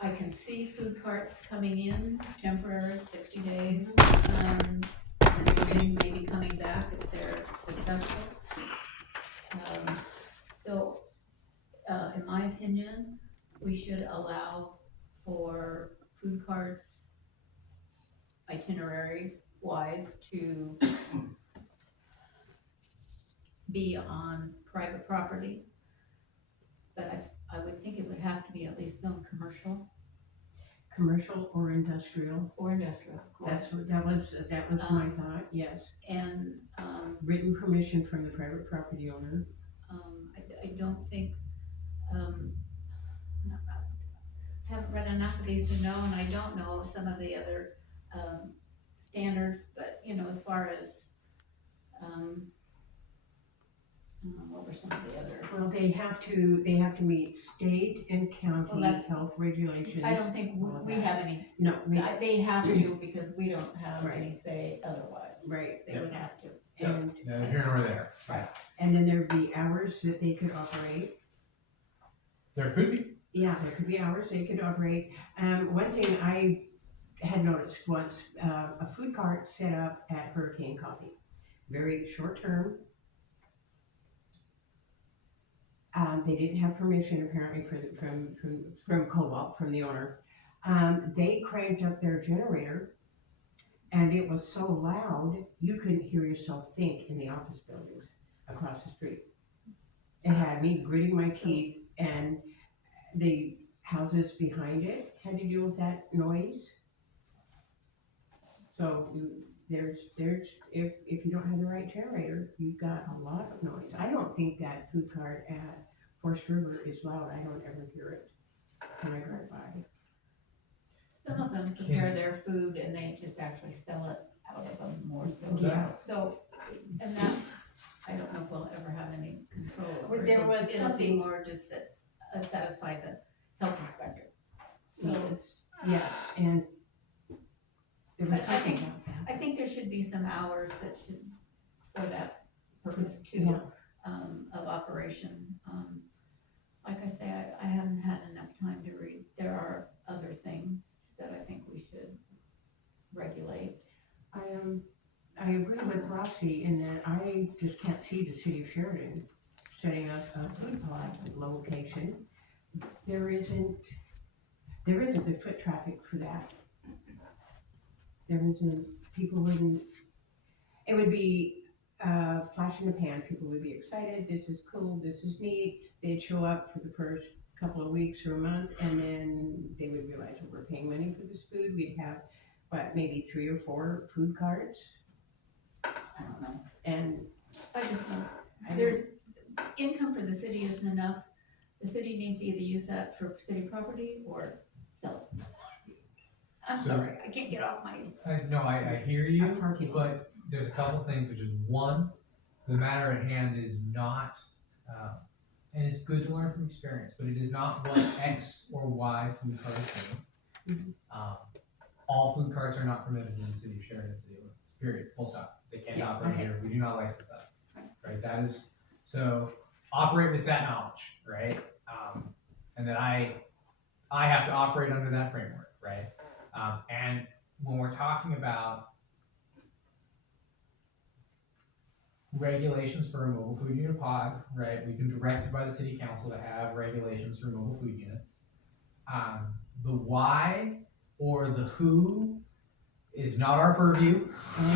I can see food carts coming in, temporary, 60 days, and then maybe coming back if they're successful. So, in my opinion, we should allow for food carts itinerary wise to be on private property. But I would think it would have to be at least some commercial Commercial or industrial? or industrial, of course. That was my thought, yes. And, Written permission from the private property owner. I don't think, haven't read enough of these to know, and I don't know some of the other, standards, but, you know, as far as, what were some of the other? Well, they have to meet state and county Well, that's- health regulations. I don't think all of we that. have any, No, they have to because we don't have Right. any say otherwise. right. They would have to. And, Neither here nor there. and then there'd be hours that they could operate. There could be. Yeah, there could be hours they could operate. One thing I had noticed once, a food cart set up at Hurricane Coffee, very short term. They didn't have permission apparently from Cobalt, from the owner. They cranked up their generator and it was so loud, you couldn't hear yourself think in the office buildings across the street. It had me gritting my teeth, and the houses behind it had to deal with that noise. So if you don't have the right generator, you've got a lot of noise. I don't think that food cart at Forest River is loud. I don't ever hear it when I drive by. Some of them prepare their food and they just actually sell it out of them more so. Yeah. So, and that, I don't know if we'll ever have any control over it. There was It'll be something- more just that, satisfy the health inspector. So, Yes, and there was But I something think- about that. I think there should be some hours that should, for that purpose too, Yeah. of operation. Like I say, I haven't had enough time to read. There are other things that I think we should regulate. I agree with Roxy in that I just can't see the city of Sheridan setting up a food pod location. There isn't the foot traffic for that. There isn't, people wouldn't, it would be flash in the pan. People would be excited, this is cool, this is neat. They'd show up for the first couple of weeks or a month, and then they would realize, well, we're paying money for this food. We'd have, maybe 3 or 4 food carts. I don't know. And I just know, I there's, income for the city isn't enough. The city needs to either use that for city property or sell it. I'm So- sorry, I can't get off my, No, I hear you, A parking lot. but there's a couple things, which is one, the matter at hand is not, and it's good to learn from experience, but it is not what X or Y food cart is doing. All food carts are not permitted in the city of Sheridan City limits, period, full stop. They can't Yeah, operate okay. here, we do not license that, right? That is, so operate with that knowledge, right? And that I have to operate under that framework, right? And when we're talking about regulations for a mobile food unit pod, right? We've been directed by the city council to have regulations for mobile food units. The why or the who is not our purview,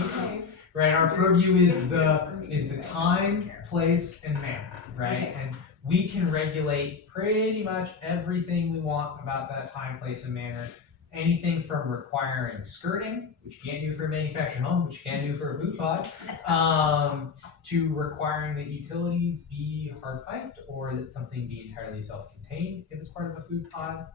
okay, right? Our purview is the time, place, and manner, right? And we can regulate pretty much everything we want about that time, place, and manner. Anything from requiring skirting, which you can't do for a manufactured home, which you can do for a food pod, to requiring that utilities be hard piped or that something be entirely self-contained if it's part of a food pod.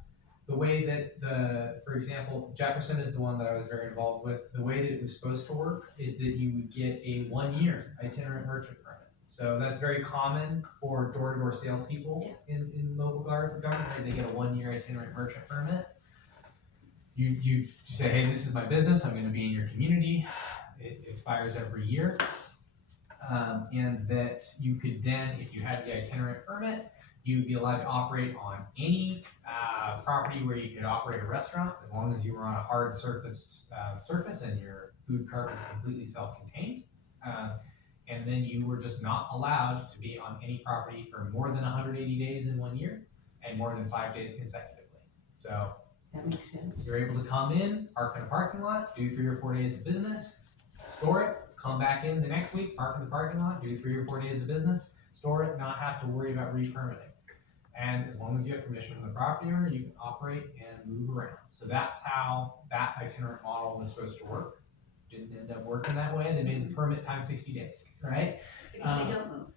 The way that for example, Jefferson is the one that I was very involved with. The way that it was supposed to work is that you would get a 1-year itinerant merchant permit. So that's very common for door-to-door salespeople in local government, right? They get a 1-year itinerant merchant permit. You say, hey, this is my business, I'm gonna be in your community. It expires every year. And that you could then, if you had the itinerant permit, you'd be allowed to operate on any property where you could operate a restaurant, as long as you were on a hard surface and your food cart was completely self-contained. And then you were just not allowed to be on any property for more than 180 days in 1 year and more than 5 days consecutively. So that makes sense. you're able to come in, park in a parking lot, do 3 or 4 days of business, store it, come back in the next week, park in the parking lot, do 3 or 4 days of business, store it, not have to worry about re-permitting. And as long as you have permission from the property owner, you can operate and move around. So that's how that itinerant model was supposed to work. Didn't end up working that way. They made the permit time 60 days, right? because they don't move.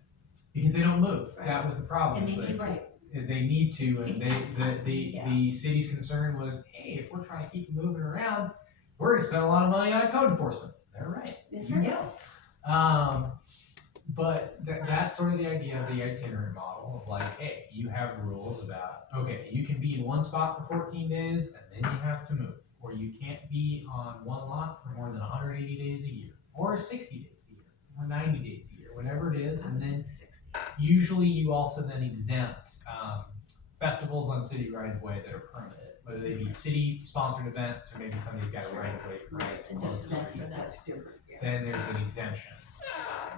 Because they don't move. Right. That was the problem. And It's they like, need to. Right. they need to, and Yeah. the city's concern was, hey, if we're trying to keep them moving around, we're gonna spend a lot of money on code enforcement. They're right. Yeah. But that's sort of the idea of the itinerant model of like, hey, you have rules about, okay, you can be in one spot for 14 days and then you have to move, or you can't be on one lot for more than 180 days a year, or 60 days a year, or 90 days a year, whatever it is, and then usually you also then exempt festivals on city right of way that are permitted, whether they be city sponsored events or maybe somebody's got a right of way permit to close the street. That's different, yeah. Then there's an exemption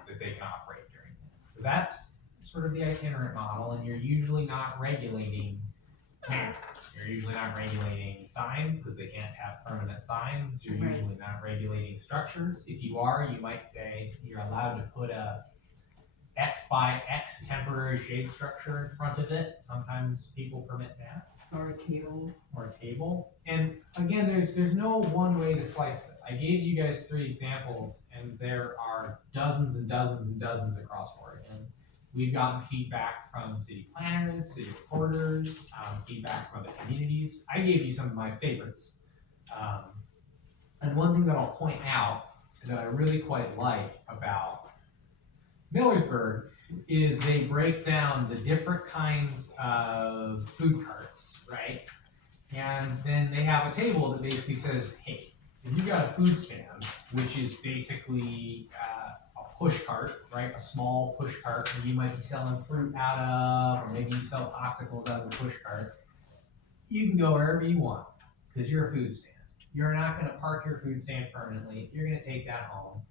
that they can operate during that. So that's sort of the itinerant model, and you're usually not regulating cameras. You're usually not regulating signs because they can't have permanent signs. You're Right. usually not regulating structures. If you are, you might say you're allowed to put a X by X temporary shade structure in front of it. Sometimes people permit that. Or a table. Or a table. And again, there's no one way to slice it. I gave you guys 3 examples, and there are dozens and dozens and dozens across Oregon. We've gotten feedback from city planners, city reporters, feedback from other communities. I gave you some of my favorites. And one thing that I'll point out that I really quite like about Millersburg is they break down the different kinds of food carts, right? And then they have a table that basically says, hey, if you've got a food stand, which is basically a push cart, right? A small push cart that you might be selling fruit out of, or maybe you sell popsicles out of the push cart, you can go wherever you want because you're a food stand. You're not going to park your food stand permanently. You're going to take that home.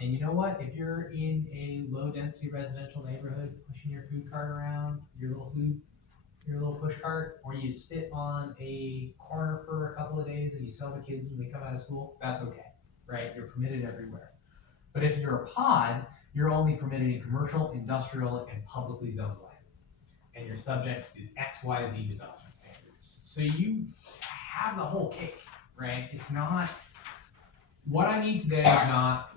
And you know what? If you're in a low-density residential neighborhood, pushing your food cart around, your little push cart, or you sit on a corner for a couple of days and you sell to kids when they come out of school, that's okay, right? You're permitted everywhere. But if you're a pod, you're only permitted in commercial, industrial, and publicly zoned land. And you're subject to XYZ development standards. So you have the whole cake, right? It's not, what I need today is not,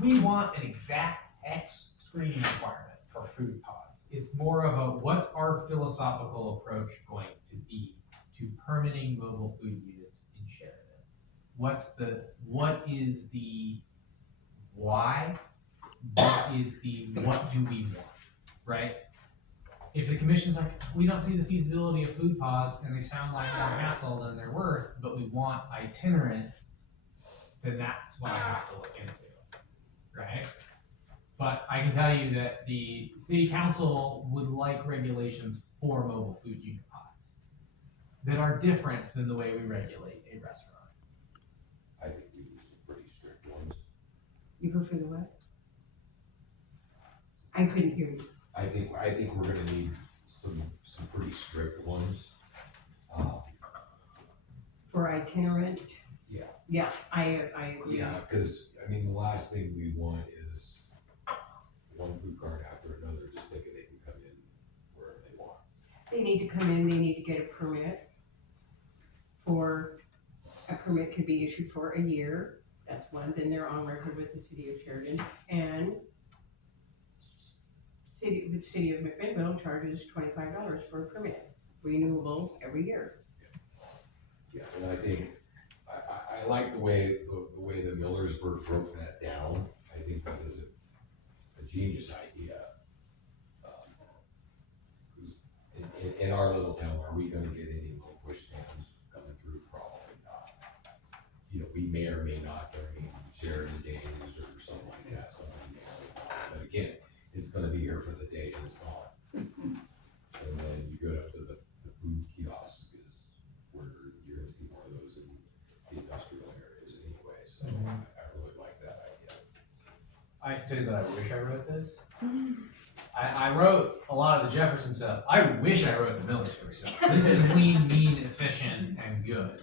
we want an exact X screening requirement for food pods. It's more of a, what's our philosophical approach going to be to permitting mobile food units in Sheridan? What is the why? What is the, what do we want, right? If the commission's like, we don't see the feasibility of food pods and they sound like more hassle than they're worth, but we want itinerant, then that's what I have to look into, right? But I can tell you that the city council would like regulations for mobile food unit pods that are different than the way we regulate a restaurant. I think we do some pretty strict ones. You prefer the what? I couldn't hear you. I think we're gonna need some pretty strict ones. For itinerant? Yeah. Yeah, I agree. Yeah, because, I mean, the last thing we want is one food cart after another just thinking they can come in wherever they want. They need to come in, they need to get a permit. A permit could be issued for a year, that's one, then they're on record with the city of Sheridan. And the city of McMinnville charges $25 for a permit, renewable every year. Yeah, and I think, I like the way the Millersburg broke that down. I think that is a genius idea. 'Cause in our little town, are we gonna get any little push stands coming through? Probably not. You know, we may or may not during Sheridan days or something like that, but again, it's gonna be here for the day and it's gone. And then you go up to the food kiosk is where you're gonna see more of those in the industrial areas anyway, so I really like that idea. I can tell you that I wish I wrote this. I wrote a lot of the Jefferson stuff. I wish I wrote the Millersburg stuff. This is lean, mean, efficient, and good.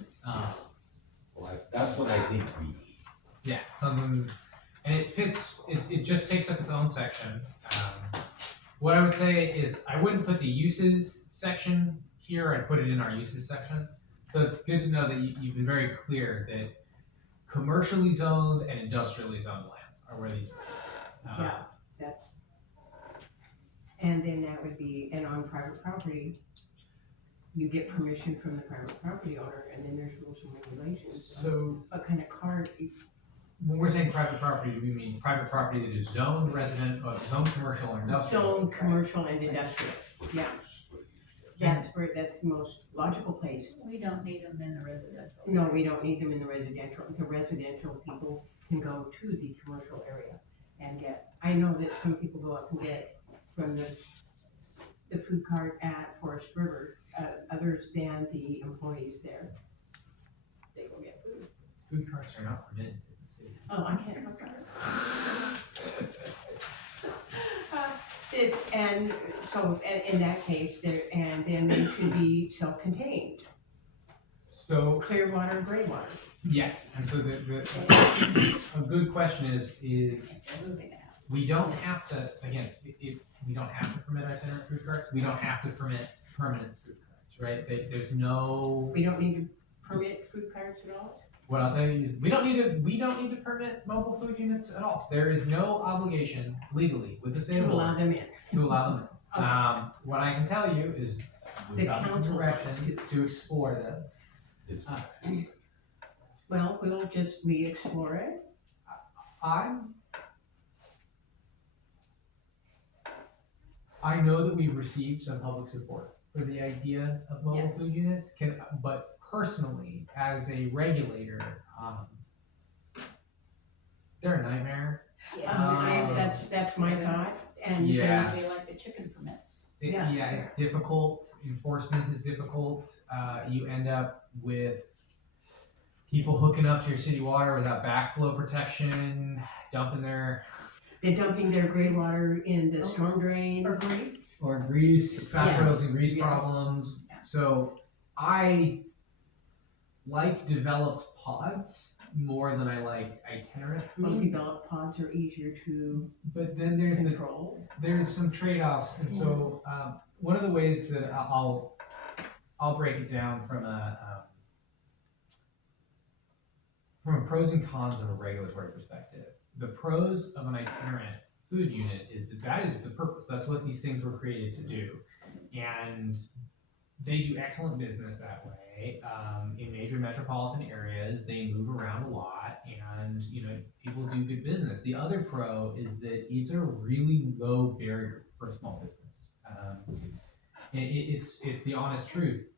Well, that's what I think we need. Yeah, something, and it fits, it just takes up its own section. What I would say is I wouldn't put the uses section here, I'd put it in our uses section. So it's good to know that you've been very clear that commercially zoned and industrially zoned lands are where these are. Yeah, that's, and then that would be, and on private property, you get permission from the private property owner, and then there's rules and regulations. So What kind of card, when we're saying private property, do we mean private property that is zoned resident, zoned commercial or industrial? zone, commercial and industrial, yeah. That's the most logical place. We don't need them in the residential. No, we don't need them in the residential. The residential people can go to the commercial area. and get, I know that some people go up and get from the food cart at Forest River, others than the employees there. They go get food. Food carts are not permitted in the city. Oh, I can't help that. And so, in that case, and then they should be self-contained, So, clear water, gray water. yes, and so a good question is we don't have to, again, if we don't have to permit itinerant food carts, we don't have to permit permanent food carts, right? There's no, We don't need to permit food carts at all? what I'll tell you is, we don't need to permit mobile food units at all. There is no obligation legally with the state To of allow Oregon them in. to allow them in. Okay. What I can tell you is, The we've got some council direction wants to explore this. Well, we explore it. I know that we've received some public support for the idea of mobile Yes. food units. But personally, as a regulator, they're a nightmare. That's my thought, and Yeah. there's, They like the chicken permits. Yeah. It's difficult. Enforcement is difficult. You end up with people hooking up to your city water without backflow protection, they're dumping their gray water in the storm drains. Or grease. or grease, fast Yes. oils and grease Yes. problems. So I like developed pods more than I like itinerant Well, food. developed pods are easier to But then control. there's some trade-offs, and so one of the ways that I'll break it down from a pros and cons of a regulatory perspective. The pros of an itinerant food unit is that is the purpose. That's what these things were created to do, and they do excellent business that way. In major metropolitan areas, they move around a lot, and people do good business. The other pro is that it's a really low barrier for a small business. It's the honest truth.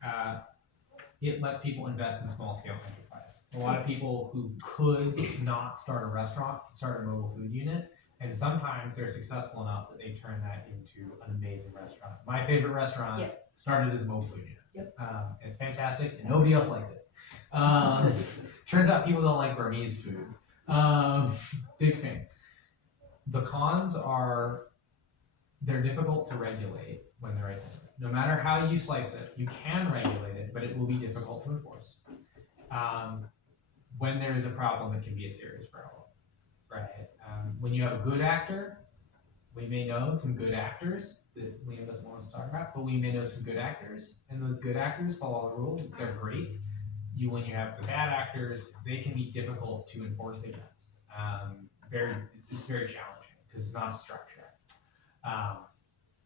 It lets people invest in small scale enterprise. A lot of people who could not start a restaurant start a mobile food unit, and sometimes they're successful enough that they turn that into an amazing restaurant. My favorite restaurant started as a mobile food unit. It's fantastic, and nobody else likes it. Turns out people don't like Burmese food. Big thing. The cons are they're difficult to regulate when they're itinerant. No matter how you slice it, you can regulate it, but it will be difficult to enforce. When there is a problem, it can be a serious problem, right? When you have a good actor, we may know some good actors that Liam doesn't want us to talk about, but we may know some good actors, and those good actors follow the rules. They're great. When you have the bad actors, they can be difficult to enforce against. It's very challenging because it's not structured.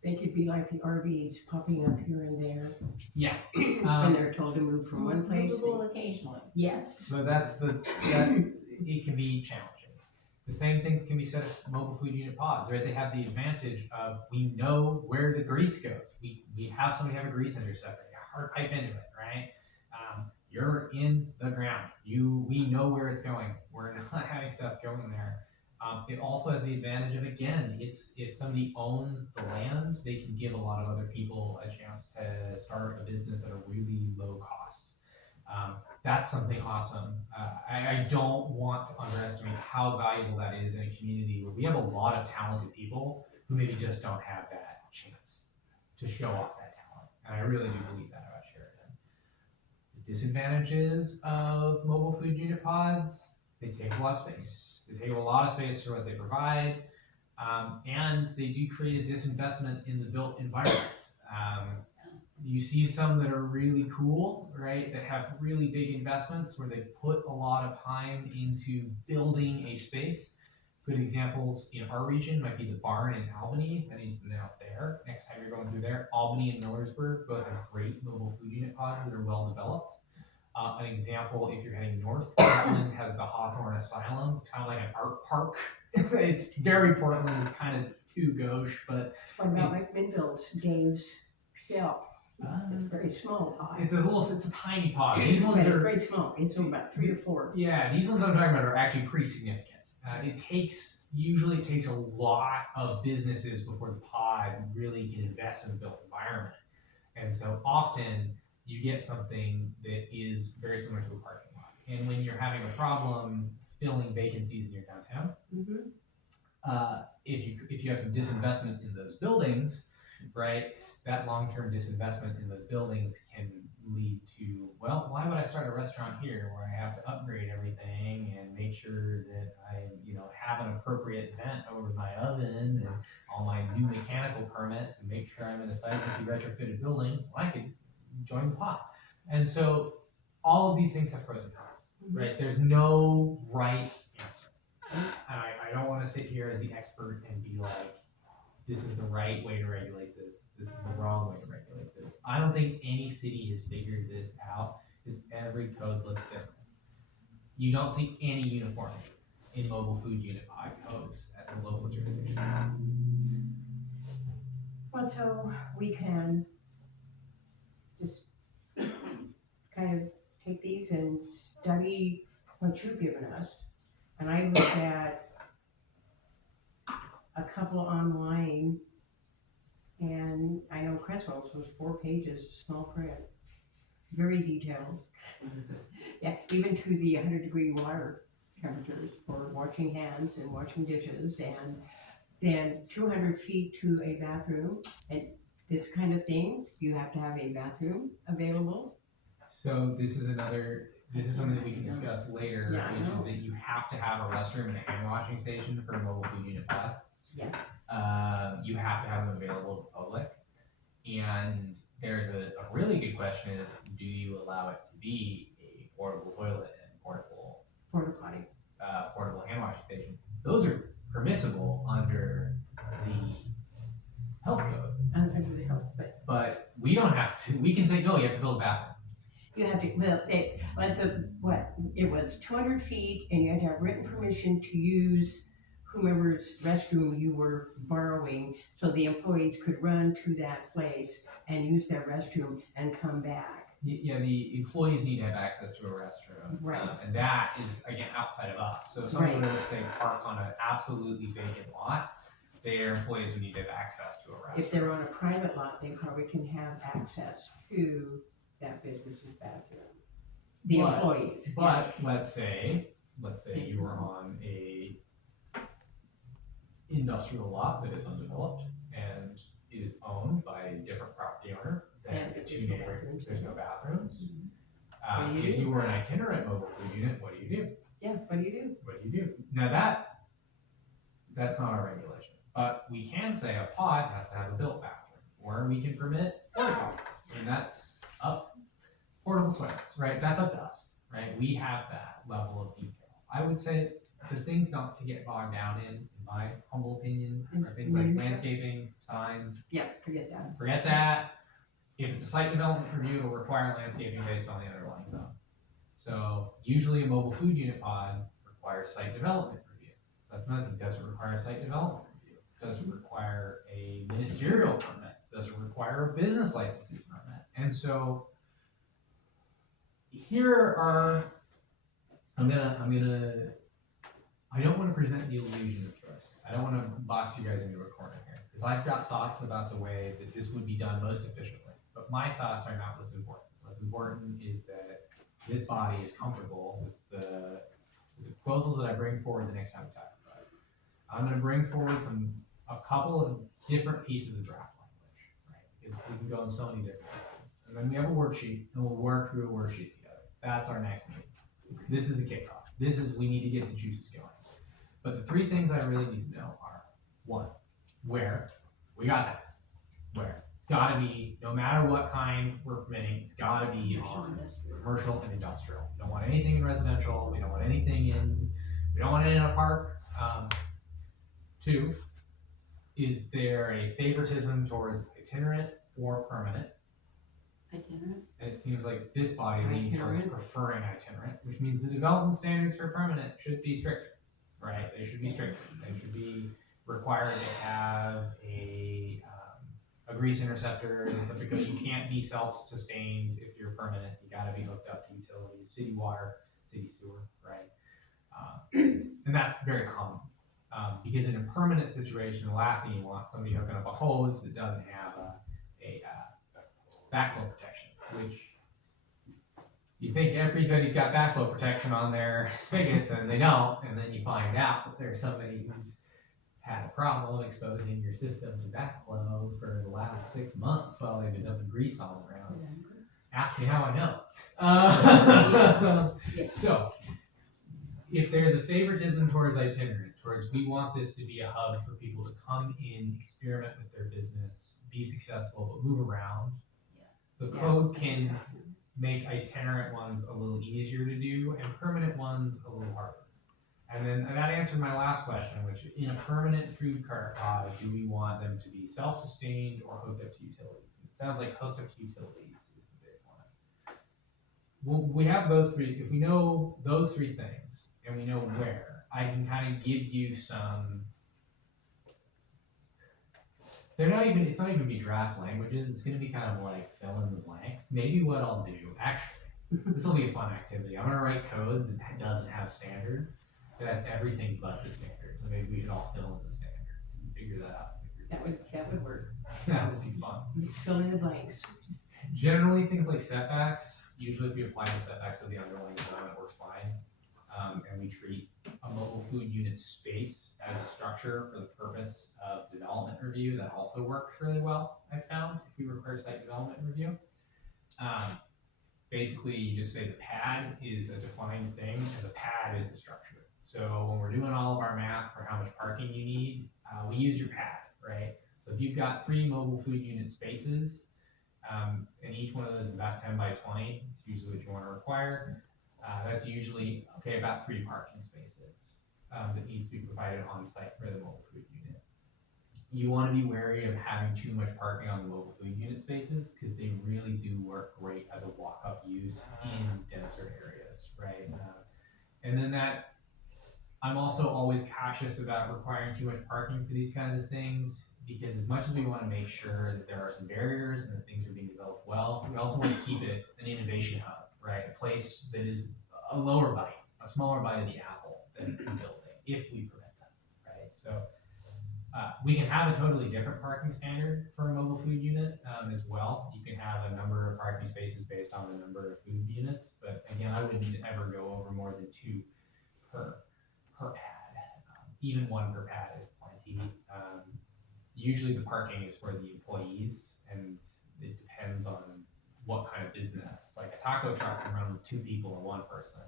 They could be like the RVs popping up here and there Yeah. when they're told to move from one place. Movable occasionally. Yes. So it can be challenging. The same thing can be said of mobile food unit pods, right? They have the advantage of we know where the grease goes. We have somebody have a grease interceptor, a hard pipe into it, right? You're in the ground. We know where it's going. We're not having stuff going there. It also has the advantage of, again, if somebody owns the land, they can give a lot of other people a chance to start a business at a really low cost. That's something awesome. I don't want to underestimate how valuable that is in a community where we have a lot of talented people who maybe just don't have that chance to show off that talent. And I really do believe that about Sheridan. The disadvantages of mobile food unit pods, they take a lot of space. They take a lot of space for what they provide, and they do create a disinvestment in the built environment. You see some that are really cool, right, that have really big investments where they put a lot of time into building a space. Good examples in our region might be the barn in Albany, that is out there. Next time you're going through there, Albany and Millersburg both have great mobile food unit pods that are well developed. An example, if you're heading north, Portland has the Hawthorne Asylum. It's kind of like an art park. It's very Portland. It's kind of too gauche, but What about McMinnville's Dave's Shell? It's very small pod. it's a tiny pod. These But ones it's are very small. It's about 3 or 4. Yeah, these ones I'm talking about are actually pretty significant. Usually it takes a lot of businesses before the pod really can invest in a built environment. And so often you get something that is very similar to a parking lot. And when you're having a problem filling vacancies in your downtown, if you have some disinvestment in those buildings, right, that long-term disinvestment in those buildings can lead to, well, why would I start a restaurant here where I have to upgrade everything and make sure that I, have an appropriate vent over my oven and all my new mechanical permits and make sure I'm in a slightly retrofitted building? Well, I could join the pot. And so all of these things have pros and cons, right? There's no right answer. And I don't want to sit here as the expert and be like, this is the right way to regulate this. This is the wrong way to regulate this. I don't think any city has figured this out because every code looks different. You don't see any uniformity in mobile food unit pod codes at the local jurisdiction. Well, so we can just kind of take these and study what you've given us. And I looked at a couple online, and I know Cresswell's was 4 pages, small print, very detailed. Yeah, even to the 100-degree water temperatures for washing hands and washing dishes, and then 200 feet to a bathroom, and this kind of thing, you have to have a bathroom available. So this is something that we can discuss later, Yeah, which is that you have to have a restroom and a hand washing station for a mobile food unit pod. Yes. You have to have them available to the public. And there's a really good question is, do you allow it to be a portable toilet and portable hand washing station? Those are permissible under the health code. Under the health, But we don't have to, we can say, no, you have to build a bathroom. you have to, it was 200 feet, and you had to have written permission to use whomever's restroom you were borrowing, so the employees could run to that place and use their restroom and come back. Yeah, the employees need to have access to a restroom. Right. And that is, again, outside of us. So if someone were to say park on an absolutely vacant lot, their employees would need to have access to a restroom. If they're on a private lot, they probably can have access to that business's bathroom. The employees. But let's say you were on a industrial lot that is undeveloped and is owned by a different property owner. Then the two neighbors, there's no bathrooms. If you were an itinerant mobile food unit, what do you do? Yeah, what do you do? What do you do? Now that's not our regulation, but we can say a pod has to have a built bathroom, or we can permit porta potties, and that's up portable toilets, right? That's up to us, right? We have that level of detail. I would say the things not to get bogged down in my humble opinion, are things like landscaping, signs. Yeah, forget that. Forget that. If it's a site development review, it'll require landscaping based on the underlying zone. So usually a mobile food unit pod requires site development review. So that's nothing. Does it require site development review? Does it require a ministerial permit? Does it require a business licensing permit? And so I don't want to present the illusion of choice. I don't want to box you guys into a corner here, because I've got thoughts about the way that this would be done most efficiently. But my thoughts are not what's important. What's important is that this body is comfortable with the proposals that I bring forward the next time we talk about it. I'm going to bring forward a couple of different pieces of draft language, right? Because we can go in so many different ways. And then we have a worksheet, and we'll work through a worksheet together. That's our next meeting. This is the kickoff. We need to get the juices going. But the 3 things I really need to know are, 1, where? We got that. Where? It's gotta be, no matter what kind we're permitting, it's gotta be on commercial and industrial. We don't want anything in residential, we don't want it in a park. 2, is there a favoritism towards itinerant or permanent? Itinerant. And it seems like this body leans towards preferring itinerant, which means the development standards for permanent should be stricter, right? They should be stricter. They should be required to have a grease interceptor and stuff, because you can't be self-sustained if you're permanent. You gotta be hooked up to utilities, city water, city sewer, right? And And that's very common. Because in a permanent situation, the last thing you want is somebody hooking up a hose that doesn't have a backflow protection, which you think everybody's got backflow protection on their spigots and they don't, and then you find out that there's somebody who's had a problem exposing your system to backflow for the last 6 months while they've been dumping grease all around. Ask me how I know. So, if there's a favoritism towards itinerant, towards we want this to be a hub for people to come in, experiment with their business, be successful, but move around, the code can make itinerant ones a little easier to do and permanent ones a little harder. And then that answered my last question, which in a permanent food cart pod, do we want them to be self-sustained or hooked up to utilities? It sounds like hooked up to utilities is the big one. Well, we have those three. If we know those three things and we know where, I can kind of give you some. It's not even gonna be draft languages. It's gonna be kind of like fill in the blanks. Maybe what I'll do, actually, this will be a fun activity. I'm gonna write code that doesn't have standards. It has everything but the standards. So maybe we should all fill in the standards and figure that out. That would work. That would be fun. Fill in the blanks. Generally, things like setbacks, usually if we apply the setbacks to the underlying zone, it works fine. And we treat a mobile food unit space as a structure for the purpose of development review. That also works really well, I found, if we require site development review. Basically, you just say the pad is a defined thing, and the pad is the structure. So when we're doing all of our math for how much parking you need, we use your pad, right? So if you've got 3 mobile food unit spaces, and each one of those is about 10 by 20, it's usually what you want to require. That's usually, about 3 parking spaces that needs to be provided on site for the mobile food unit. You want to be wary of having too much parking on the mobile food unit spaces because they really do work great as a walk-up use in denser areas, right? And then I'm also always cautious about requiring too much parking for these kinds of things because as much as we want to make sure that there are some barriers and that things are being developed well, we also want to keep it an innovation hub, right? A place that is a lower bite, a smaller bite of the apple than the building, if we permit them, right? So we can have a totally different parking standard for a mobile food unit as well. You can have a number of parking spaces based on the number of food units, but again, I wouldn't ever go over more than 2 per pad. Even 1 per pad is plenty. Usually the parking is for the employees, and it depends on what kind of business. Like a taco truck can run with 2 people and 1 person,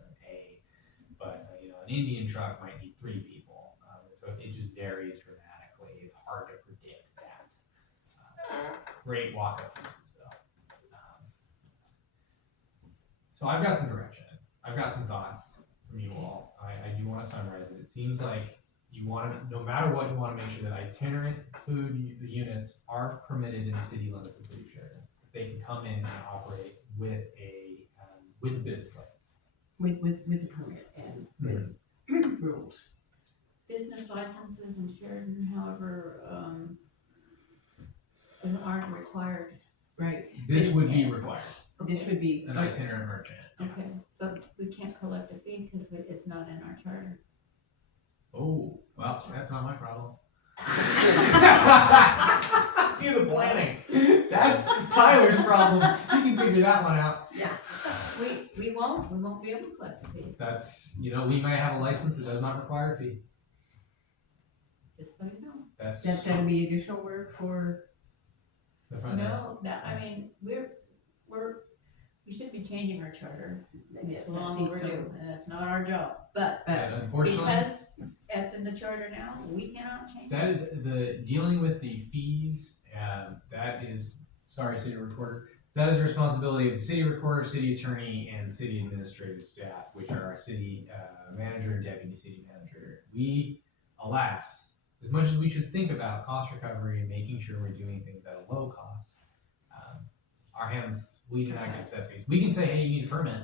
but an Indian truck might need 3 people. So it just varies dramatically. It's hard to predict that. Great walk-up uses though. So I've got some direction. I've got some thoughts from you all. I do want to summarize it. It seems like you want to, no matter what, you want to make sure that itinerant food units are permitted in the city limits of City Sheridan. They can come in and operate with a business license. With a permit and with rules. Business licenses in Sheridan, however, aren't required. Right. This would be required. This would be An itinerant merchant. Okay, but we can't collect a fee because it's not in our charter. Oh, well, that's not my problem. Do the planning. That's Tyler's problem. He can figure that one out. Yeah. We won't be able to collect a fee, That's, we might have a license that does not require a fee. just so you know. that'll be additional work for. The front desk. No, we should be changing our charter. It's I long think so. overdue, and that's not our job. But And unfortunately, because that's in the charter now, we cannot change that it. is the dealing with the fees. That is, sorry, city recorder. That is the responsibility of the city recorder, city attorney, and city administrative staff, which are our city manager and deputy city manager. We, alas, as much as we should think about cost recovery and making sure we're doing things at a low cost, our hands, we do not get set fees. We can say, hey, you need a permit,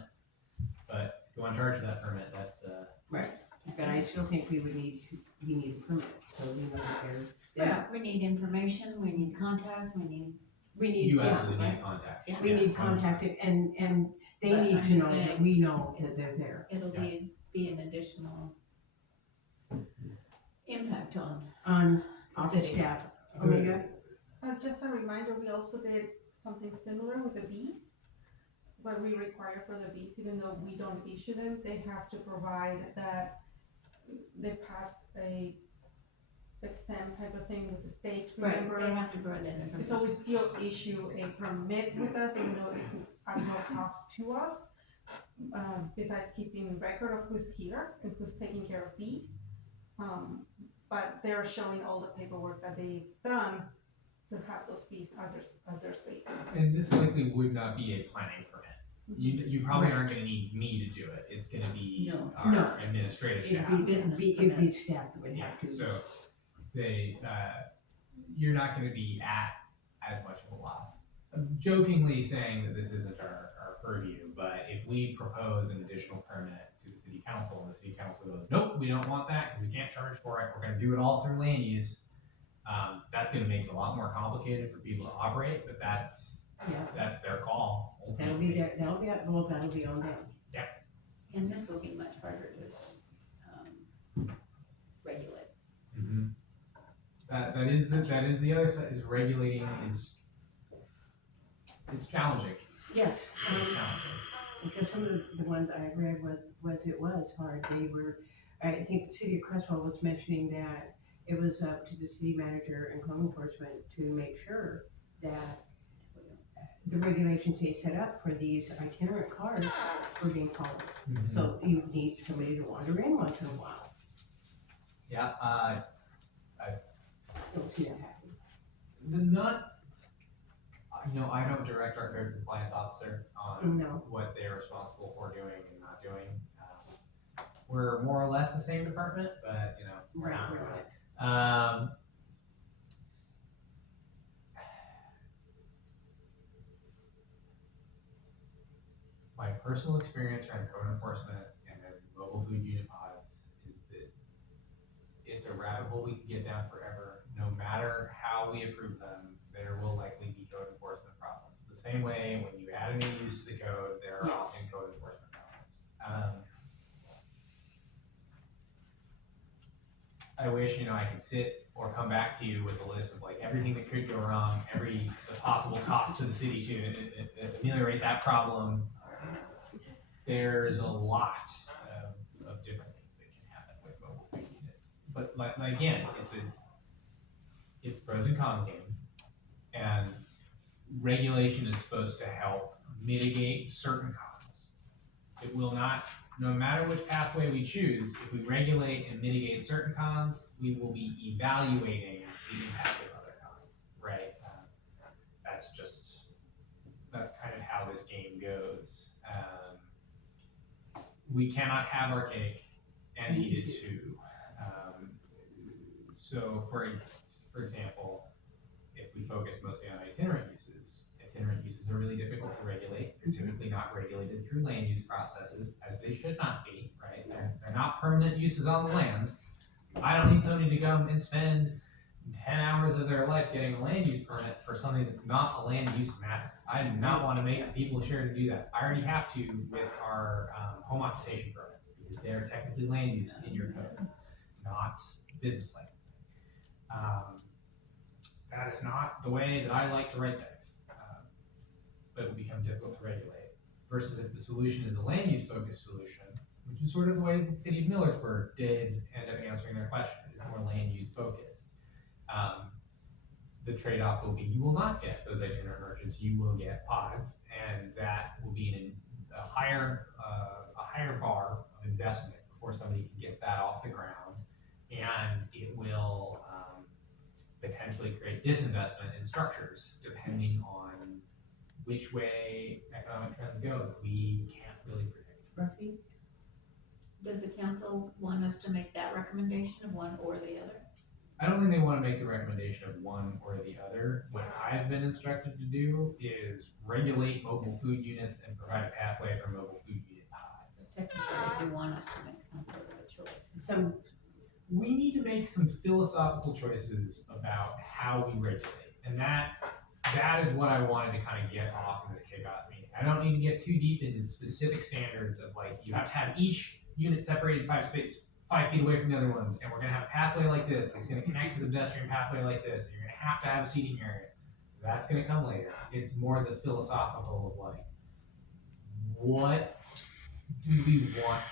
but if you want to charge for that permit, that's Right. But I still think we need a permit, so we know that Yeah, we need information, we need contact, we need. you absolutely need contact. Yeah. We need contact and they But need I'm to just know that saying, we know that they're there. It'll be an additional impact on on the office city. staff. Omega? Just a reminder, we also did something similar with the bees. What we require for the bees, even though we don't issue them, they have to provide that they passed a exam type of thing with the state, remember? Right, they have to provide that information. So we still issue a permit with us, even though it's at no cost to us. Besides keeping record of who's here and who's taking care of bees. But they're showing all the paperwork that they've done to have those bees at their spaces. And this likely would not be a planning permit. You probably aren't gonna need me to do it, it's gonna be No. our No. administrative It'd staff. be business It'd permit. be staff that would Yeah, have to. so they, you're not gonna be at as much of a loss. I'm jokingly saying that this isn't our purview, but if we propose an additional permit to the city council and the city council goes, nope, we don't want that because we can't charge for it, we're gonna do it all through land use. That's gonna make it a lot more complicated for people to operate, but that's their call. That'll be ultimately. that'll be on them. And this will be much harder to, regulate. Mhm. That is the other side, is regulating it's challenging. Yes, It's challenging. because some of the ones I read was hard. They were, I think the city of Crestwell was mentioning that it was up to the city manager and code enforcement to make sure that the regulations they set up for these itinerant cars were being followed. So you need somebody to wander in once in a while. Yeah, Don't see that happen. I don't direct our code compliance officer on No. what they're responsible for doing and not doing. We're more or less the same department, but we're not. My personal experience around code enforcement and then mobile food unit pods is that it's a rabbit hole we can get down forever. No matter how we approve them, there will likely be code enforcement problems. The same way when you add a new use to the code, there are Yes. often code enforcement problems. I wish, I could sit or come back to you with a list of like everything that could go wrong, the possible cost to the city to ameliorate that problem. There's a lot of different things that can happen with mobile food units. But again, it's pros and cons game. And regulation is supposed to help mitigate certain cons. It will not, no matter which pathway we choose, if we regulate and mitigate certain cons, we will be evaluating the impact of other cons, right? That's kind of how this game goes. We cannot have our cake and eat it too. So for example, if we focus mostly on itinerant uses are really difficult to regulate. They're typically not regulated through land use processes, as they should not be, right? They're not permanent uses on the land. I don't need somebody to come and spend 10 hours of their life getting a land use permit for something that's not a land use matter. I do not want to make the people of Sheridan do that. I already have to with our home occupation permits, because they're technically land use in your code, not business licensing. That is not the way that I like to write things, but it will become difficult to regulate. Versus if the solution is a land use focused solution, which is sort of the way the city of Millersburg did end up answering their question, it's more land use focused. The trade-off will be you will not get those itinerant merchants, you will get pods, and that will be a higher bar of investment before somebody can get that off the ground, and it will potentially create disinvestment in structures depending on which way economic trends go that we can't really predict. Roxy? Does the council want us to make that recommendation of one or the other? I don't think they want to make the recommendation of one or the other. What I've been instructed to do is regulate mobile food units and provide a pathway for mobile food unit pods. Technically, they want us to make some sort of a choice. So we need to make some philosophical choices about how we regulate. And that is what I wanted to kind of get off in this kickoff meeting. I don't need to get too deep into specific standards of like, you have to have each unit separated 5 5 feet away from the other ones, and we're gonna have a pathway like this, and it's gonna connect to the pedestrian pathway like this, and you're gonna have to have a seating area. That's gonna come later. It's more the philosophical of like, what do we want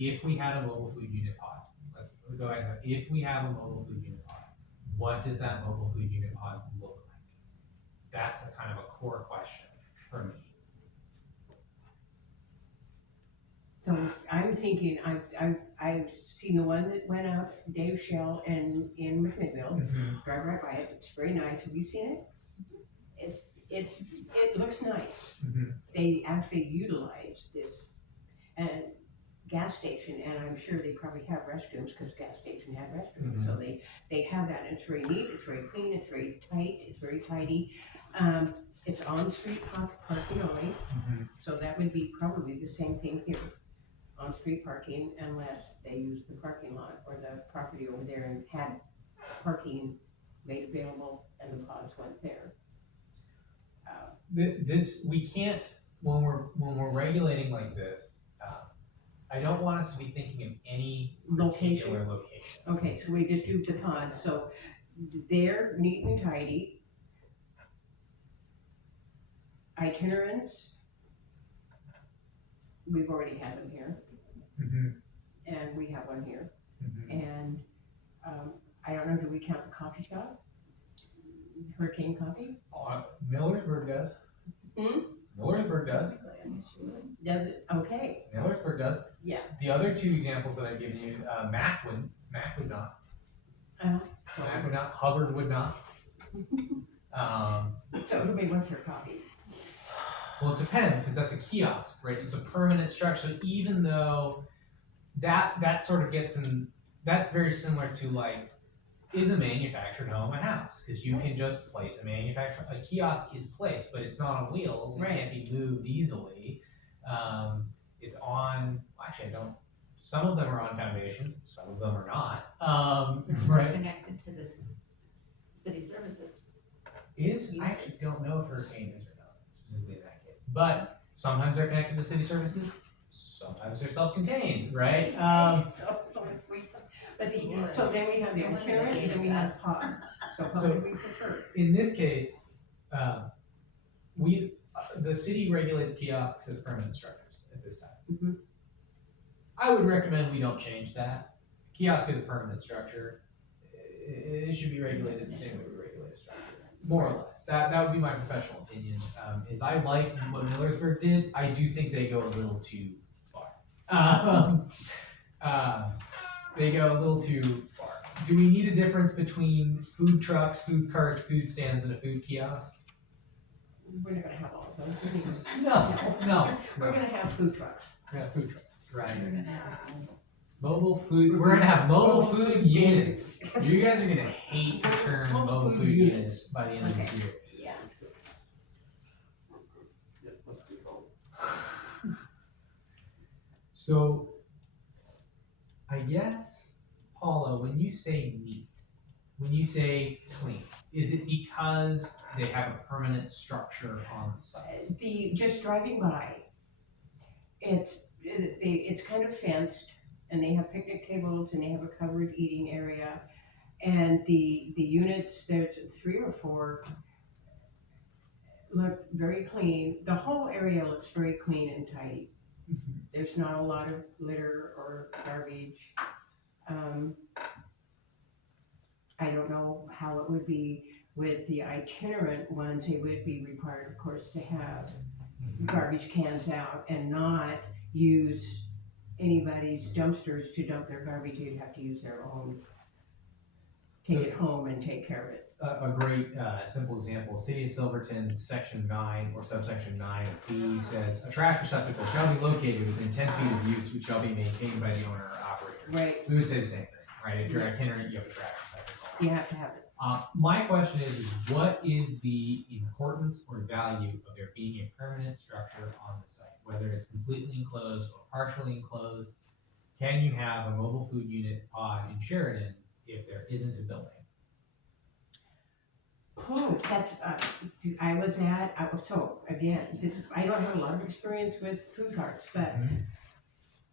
if we had a mobile food unit pod? Let's go ahead. If we have a mobile food unit pod, what does that mobile food unit pod look like? That's a kind of a core question for me. So I'm thinking, I've seen the one that went up, Dave Shell in McMinnville, drive right by it, it's very nice, have you seen it? It looks nice. Mhm. They actually utilize this and gas station, and I'm sure they probably have restrooms, because gas station had restrooms, so they have that, and it's very neat, it's very clean, it's very tight, it's very tidy. It's on-street parking only, so that would be probably the same thing here. On-street parking, unless they use the parking lot or the property over there and had parking made available and the pods went there. We can't, when we're regulating like this, I don't want us to be thinking of any particular location. Okay, so we just do the pods, so they're neat and tidy. Itinerants, we've already had them here, and we have one here. And I don't know, do we count the coffee shop? Hurricane Coffee? Millersburg does. Millersburg does. Does it? Okay. Millersburg does. Yeah. The other two examples that I've given you, Mac would not. Mac would not. Hubbard would not. So everybody wants their coffee. Well, it depends, because that's a kiosk, right? So it's a permanent structure. So even though that sort of gets in, that's very similar to like, is a manufactured home a house? Because you can just place a kiosk is placed, but it's not on wheels. It can't be moved easily. It's on, actually I don't, some of them are on foundations, some of them are not. Right? Connected to the city services. I actually don't know if Hurricane is or not, specifically in that case. But sometimes they're connected to city services, sometimes they're self-contained, right? So then we have the itinerant, and then we have pods. So what would we prefer? In this case, the city regulates kiosks as permanent structures at this time. I would recommend we don't change that. Kiosk is a permanent structure. It should be regulated the same way we regulate a structure, more or less. That would be my professional opinion. Is I like what Millersburg did. I do think they go a little too far. They go a little too far. Do we need a difference between food trucks, food carts, food stands, and a food kiosk? We're not gonna have all of those. No. We're gonna have food trucks. We're gonna have food trucks, right? We're gonna have Mobile food. We're gonna have mobile food units. You guys are gonna hate the term mobile food units by the end of this year. Yeah. So, I guess, Paula, when you say neat, when you say clean, is it because they have a permanent structure on the site? Just driving by, it's kind of fenced, and they have picnic tables, and they have a covered eating area, and the units, there's 3 or 4, look very clean. The whole area looks very clean and tidy. There's not a lot of litter or garbage. I don't know how it would be with the itinerant ones. They would be required, of course, to have garbage cans out and not use anybody's dumpsters to dump their garbage. They'd have to use their own, take it home and take care of it. A great simple example, City of Silverton, Section 9 or subsection 9 of B says, a trash receptacle shall be located within 10 feet of use, which shall be maintained by the owner or operator. Right. We would say the same thing, right? If you're itinerant, you have a trash receptacle. You have to have it. My question is what is the importance or value of there being a permanent structure on the site? Whether it's completely enclosed or partially enclosed, can you have a mobile food unit pod in Sheridan if there isn't a building? That's, I was at, so again, I don't have a lot of experience with food carts, but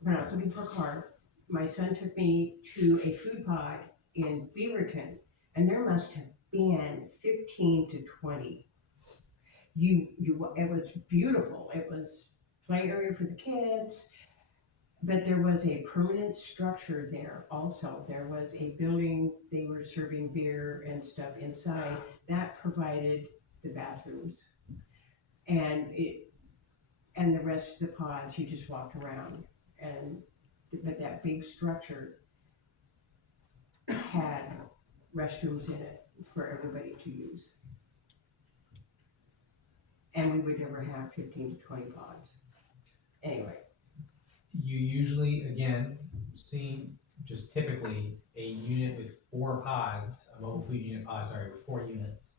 when I was looking for a car, my son took me to a food pod in Beaverton, and there must have been 15 to 20. It was beautiful. It was play area for the kids, but there was a permanent structure there also. There was a building, they were serving beer and stuff inside, that provided the bathrooms. And the rest of the pods, you just walked around. But that big structure had restrooms in it for everybody to use. And we would never have 15 to 20 pods. Anyway. You usually, again, see just typically a unit with 4 pods, a mobile food unit pod, sorry, with 4 units,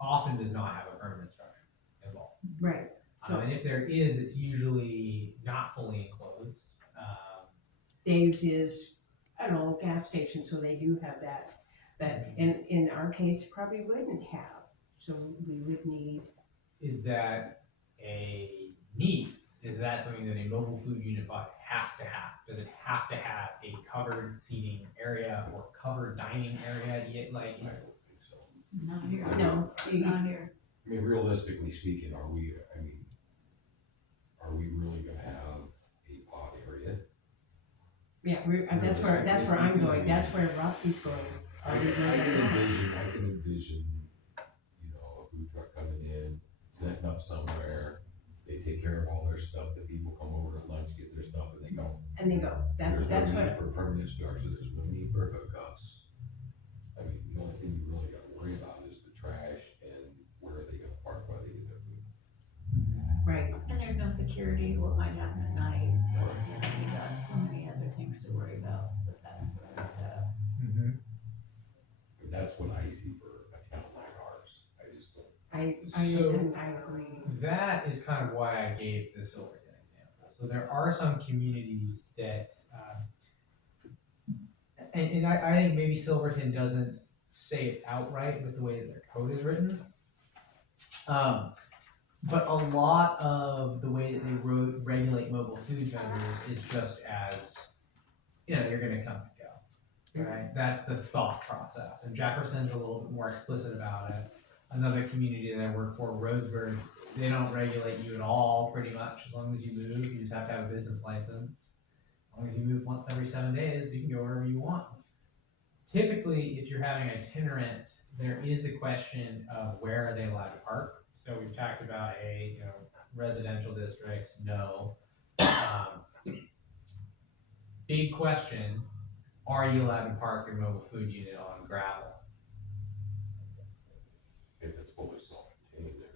often does not have a permanent structure involved. Right. So And if there is, it's usually not fully enclosed. Dave's is an old gas station, so they do have that. But in our case, probably wouldn't have. So we would need. Is that a need? Is that something that a mobile food unit pod has to have? Does it have to have a covered seating area or covered dining area? Yet, like, I don't think so. Not here. No, Not here. I mean, realistically speaking, are we really gonna have a pod area? Yeah, that's where I'm going. That's where Roxy's going. I Are we can going to have? envision, a food truck coming in, setting up somewhere, they take care of all their stuff, the people come over at lunch, get their stuff, and they go. And they go. That's There's no what. need for permanent structure, there's no need for hookups. I mean, the only thing you really gotta worry about is the trash and where are they gonna park while they get their food. Right. And there's no security, what might happen at night, or, you got so many other things to worry about with that sort of setup. And that's what I see for a town like ours, I just don't. I agree. that is kind of why I gave the Silverton example. So there are some communities that, and I think maybe Silverton doesn't say it outright with the way that their code is written. But a lot of the way that they regulate mobile food vendors is just as, you're gonna come and go, right? That's the thought process. And Jefferson's a little bit more explicit about it. Another community that I work for, Roseburg, they don't regulate you at all, pretty much, as long as you move. You just have to have a business license. As long as you move once every 7 days, you can go wherever you want. Typically, if you're having itinerant, there is the question of where are they allowed to park. So we've talked about residential districts, no. Big question, are you allowed to park your mobile food unit on gravel? If it's fully self-contained, there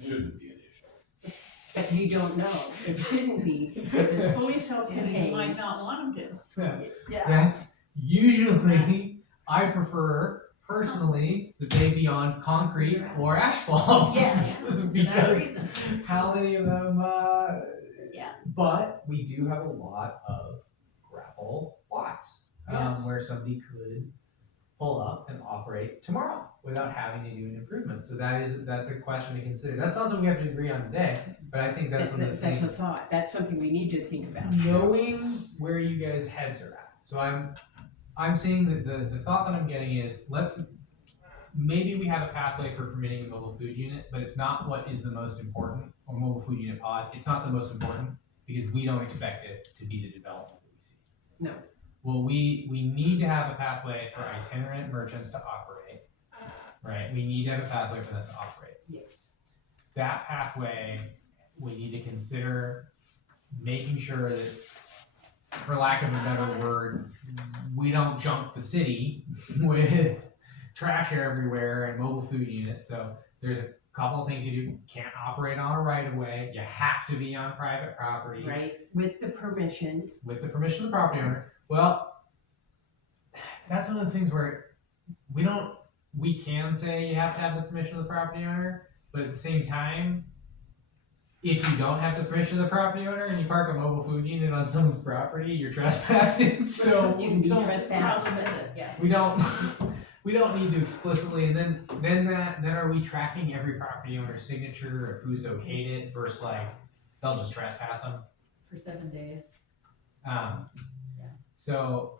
shouldn't be an issue. But you don't know. It shouldn't be. If it's fully Yeah, self-contained. you might not want them to. Yeah. That's usually, I prefer personally that they be on concrete or asphalt. Yes. For that Because reason. how many of them, Yeah. But we do have a lot of gravel lots, where somebody could pull up and operate tomorrow without having to do an improvement. So that's a question to consider. That's not something we have to agree on today, but I think that's one of the That's things. a thought. That's something we need to think about. Knowing where you guys' heads are at. So I'm seeing that the thought that I'm getting is maybe we have a pathway for permitting a mobile food unit, but it's not what is the most important, or mobile food unit pod. It's not the most important because we don't expect it to be the development that we see. No. Well, we need to have a pathway for itinerant merchants to operate, right? We need to have a pathway for them to operate. Yes. That pathway, we need to consider making sure that, for lack of a better word, we don't junk the city with trash everywhere and mobile food units. So there's a couple of things you do. You can't operate on a right of way. You have to be on private property. Right. With the permission. With the permission of the property owner. Well, that's one of those things where we can say you have to have the permission of the property owner, but at the same time, if you don't have the permission of the property owner and you park a mobile food unit on someone's property, you're trespassing. So You can be trespassed. Problem is it, yeah. we don't need to explicitly, and then are we tracking every property owner's signature of who's okayed it versus like they'll just trespass them? For 7 days. So,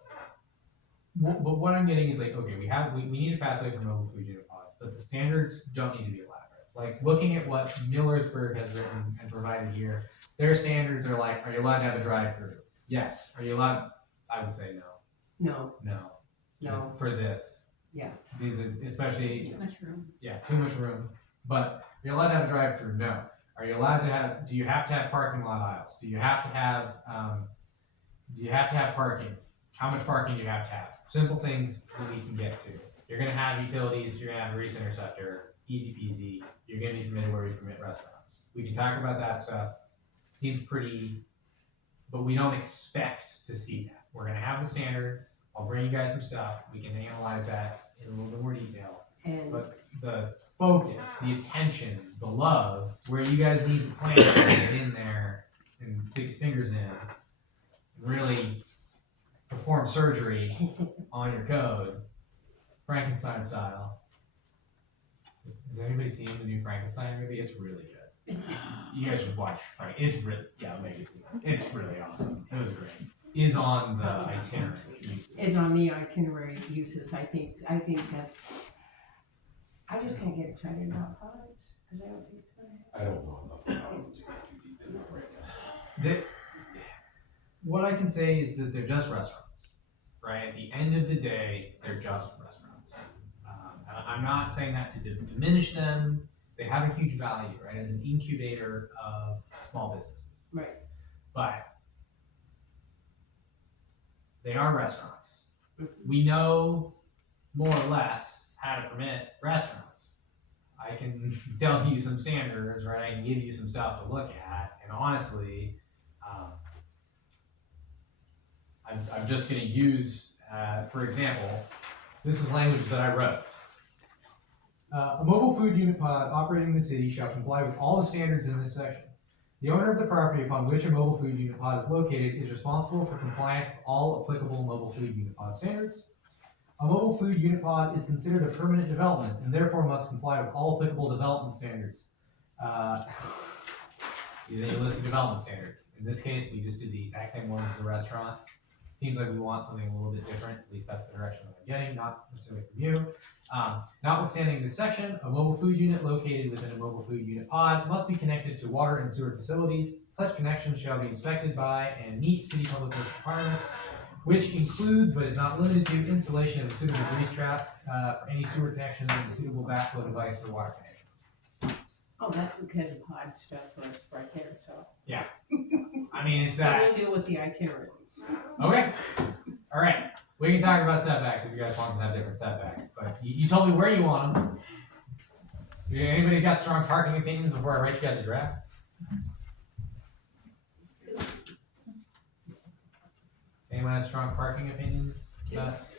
but what I'm getting is like, okay, we need a pathway for mobile food unit pods, but the standards don't need to be elaborate. Like, looking at what Millersburg has written and provided here, their standards are like, are you allowed to have a drive-through? Yes. Are you allowed? I would say no. No. For this. Yeah. These are especially, Too much room. yeah, too much room. But are you allowed to have a drive-through? No. Are you allowed to have, do you have to have parking lot aisles? Do you have to have parking? How much parking do you have to have? Simple things that we can get to. You're gonna have utilities, you're gonna have a grease interceptor, easy peasy. You're gonna be permitted where we permit restaurants. We can talk about that stuff. Seems pretty, but we don't expect to see that. We're gonna have the standards. I'll bring you guys some stuff. We can analyze that in a little bit more detail. And But the focus, the attention, the love, where you guys need the plan to get in there and stick his fingers in, and really perform surgery on your code, Frankenstein style. Has anybody seen the new Frankenstein movie? It's really good. You guys should watch. It's really, yeah, maybe it's really awesome. It was great. Is on the itinerary. is on the itinerary uses. I think that's, I just can't get excited about pods, because I don't think it's gonna happen. I don't know enough about it to get too deep in that right now. What I can say is that they're just restaurants, right? At the end of the day, they're just restaurants. And I'm not saying that to diminish them. They have a huge value, right, as an incubator of small businesses. Right. But they are restaurants. We know more or less how to permit restaurants. I can tell you some standards, right? I can give you some stuff to look at, and honestly, I'm just going to use, for example, this is language that I wrote. A mobile food unit pod operating in the city shall comply with all the standards in this section. The owner of the property upon which a mobile food unit pod is located is responsible for compliance with all applicable mobile food unit pod standards. A mobile food unit pod is considered a permanent development and therefore must comply with all applicable development standards. Then you list the development standards. In this case, we just did the exact same ones as the restaurant. Seems like we want something a little bit different, at least that's the direction that I'm getting, not necessarily from you. Notwithstanding this section, a mobile food unit located within a mobile food unit pod must be connected to water and sewer facilities. Such connections shall be inspected by and meet city public works requirements, which includes but is not limited to installation of a suitable grease trap for any sewer connection and a suitable backflow device for water connections. Oh, that's because of pod stuff was right there, so. Yeah. I mean, it's So that. we'll deal with the itinerary. Okay. All right. We can talk about setbacks if you guys want to have different setbacks, but you told me where you want them. Anybody got strong parking opinions before I write you guys a draft? Anyone has strong parking opinions?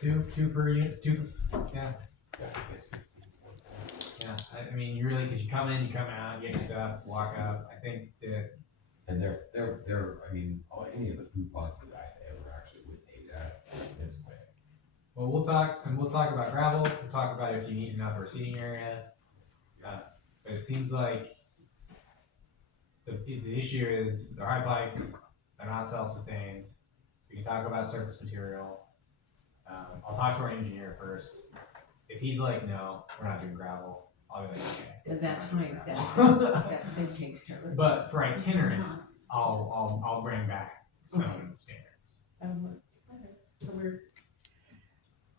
Two per unit. Yeah. Yeah. I mean, you really, because you come in, you come out, you get your stuff, walk up. I think that. And they're, I mean, any of the food pods that I ever actually would aid at, it's way. Well, we'll talk about gravel. We'll talk about if you need an outdoor seating area. But it seems like the issue is they're high pikes, they're not self-sustained. We can talk about surface material. I'll talk to our engineer first. If he's like, no, we're not doing gravel, I'll be like, okay. That's fine, that takes care of it. But for itinerant, I'll bring back some standards. So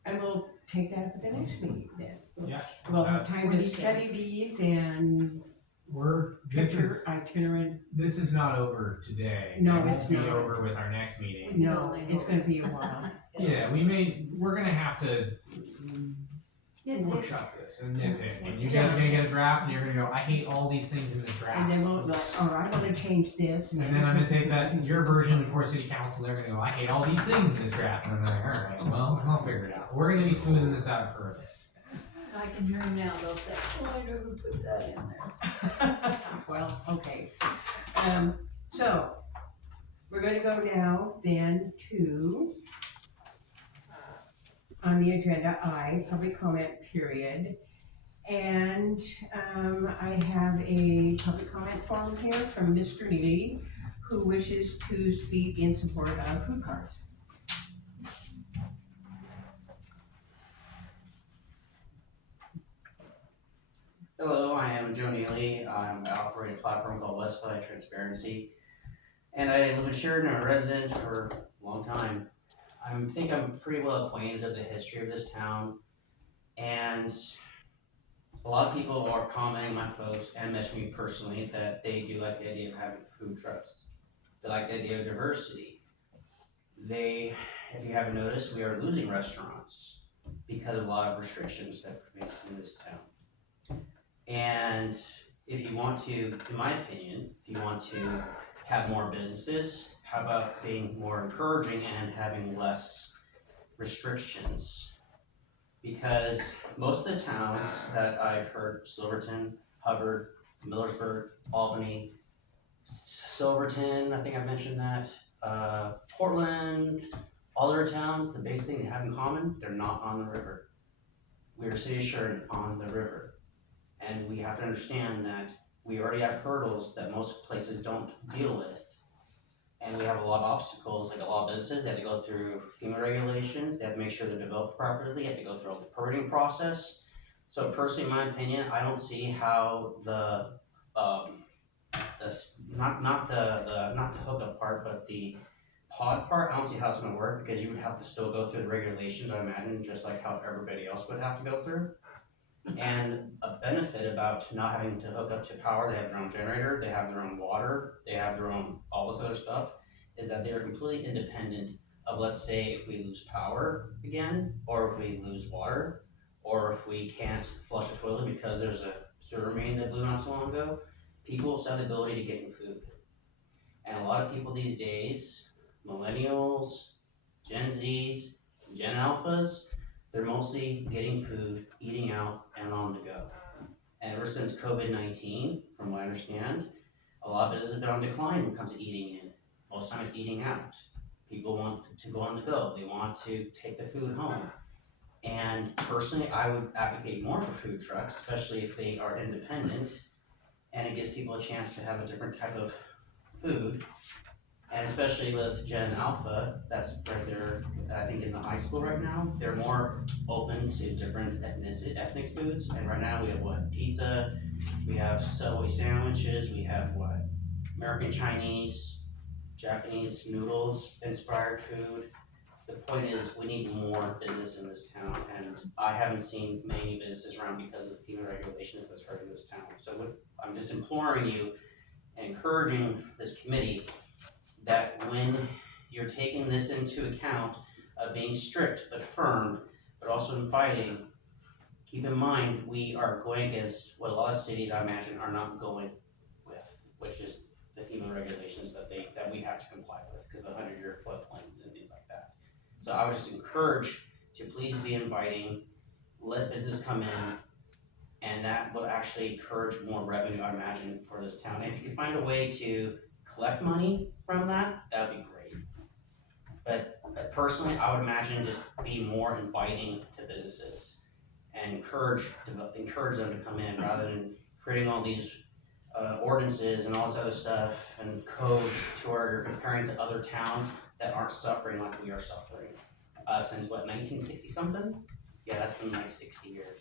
and we'll take that up at the next meeting then. Yeah. We'll have time to study these and picture itinerant. This is not over today. No, It won't it's be not. over with our next meeting. No, it's gonna be a while. Yeah, we're gonna have to workshop this and nitpick. And you guys are gonna get a draft and you're gonna go, I hate all these things in the draft. And then we'll like, oh, I wanna change this. And then I'm gonna take your version before city council, they're gonna go, I hate all these things in this draft. And I'm like, alright, well, I'll figure it out. We're gonna be smoothing this out for a bit. I can hear them now, they'll say, oh, I never put that in there. Well, okay. So, we're gonna go now then to, on the agenda, public comment period. And I have a public comment form here from Mr. Lee, who wishes to speak in support of food cards. Joe Neely. I operate a platform called Westside Transparency. And I live in Sheridan, I'm a resident for a long time. I think I'm pretty well acquainted of the history of this town. And a lot of people are commenting, my folks, and messaging me personally, that they do like the idea of having food trucks. They like the idea of diversity. If you haven't noticed, we are losing restaurants because of a lot of restrictions that pervade in this town. And if you want to, in my opinion, if you want to have more businesses, how about being more encouraging and having less restrictions? Because most of the towns that I've heard, Silverton, Hubbard, Millersburg, Albany, Silverton, I think I mentioned that, Portland, all their towns, the basic thing they have in common, they're not on the river. We are city of Sheridan on the river. And we have to understand that we already have hurdles that most places don't deal with. And we have a lot of obstacles, like a lot of businesses, they have to go through FEMA regulations, they have to make sure they're developed properly, they have to go through all the permitting process. So personally, in my opinion, I don't see how not the hookup part, but the pod part, I don't see how it's gonna work, because you would have to still go through the regulations, I imagine, just like how everybody else would have to go through. And a benefit about not having to hook up to power, they have their own generator, they have their own water, they have their own all this other stuff, is that they are completely independent of, let's say, if we lose power again, or if we lose water, or if we can't flush a toilet because there's a sewer main that blew not so long ago, people still have the ability to get food. And a lot of people these days, millennials, Gen Zs, Gen Alphas, they're mostly getting food, eating out, and on the go. And ever since COVID-19, from what I understand, a lot of businesses have been on decline when it comes to eating in. Most times eating out. People want to go on the go. They want to take the food home. And personally, I would advocate more for food trucks, especially if they are independent, and it gives people a chance to have a different type of food. And especially with Gen Alpha, that's right there, I think in the high school right now, they're more open to different ethnic foods. And right now we have what? Pizza, we have Subway sandwiches, we have what? American Chinese, Japanese noodles, inspired food. The point is, we need more business in this town, and I haven't seen many businesses around because of the FEMA regulations that's hurting this town. So I'm just imploring you and encouraging this committee that when you're taking this into account of being strict but firm, but also inviting, keep in mind we are going against what a lot of cities, I imagine, are not going with, which is the FEMA regulations that we have to comply with because of the 100-year floodplains and things like that. So I would just encourage to please be inviting, let business come in, and that will actually encourage more revenue, I imagine, for this town. And if you can find a way to collect money from that, that'd be great. But personally, I would imagine just be more inviting to businesses and encourage them to come in rather than creating all these ordinances and all this other stuff and codes to where you're comparing to other towns that aren't suffering like we are suffering. Since what, 1960 something? Yeah, that's been like 60 years.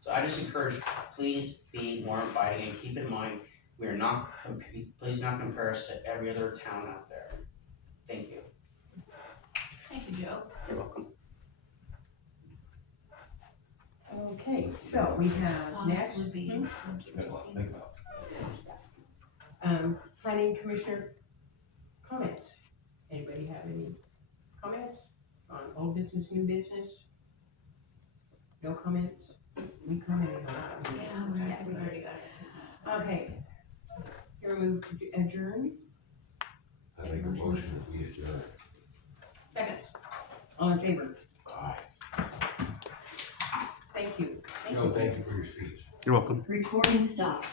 So I just encourage, please be more inviting and keep in mind, we are not, please not compare us to every other town out there. Thank you. Thank you, Joe. You're welcome. Okay, so we have next, Would be. Got a lot to think about. planning commissioner comments. Anybody have any comments on old business, new business? No comments? We commented on that. Yeah, we've already got it. Okay. Your move to adjourn? I make a motion that we adjourn. Second. All in favor? Aye. Thank you. Joe, thank you for your speech. You're welcome. Recording stopped.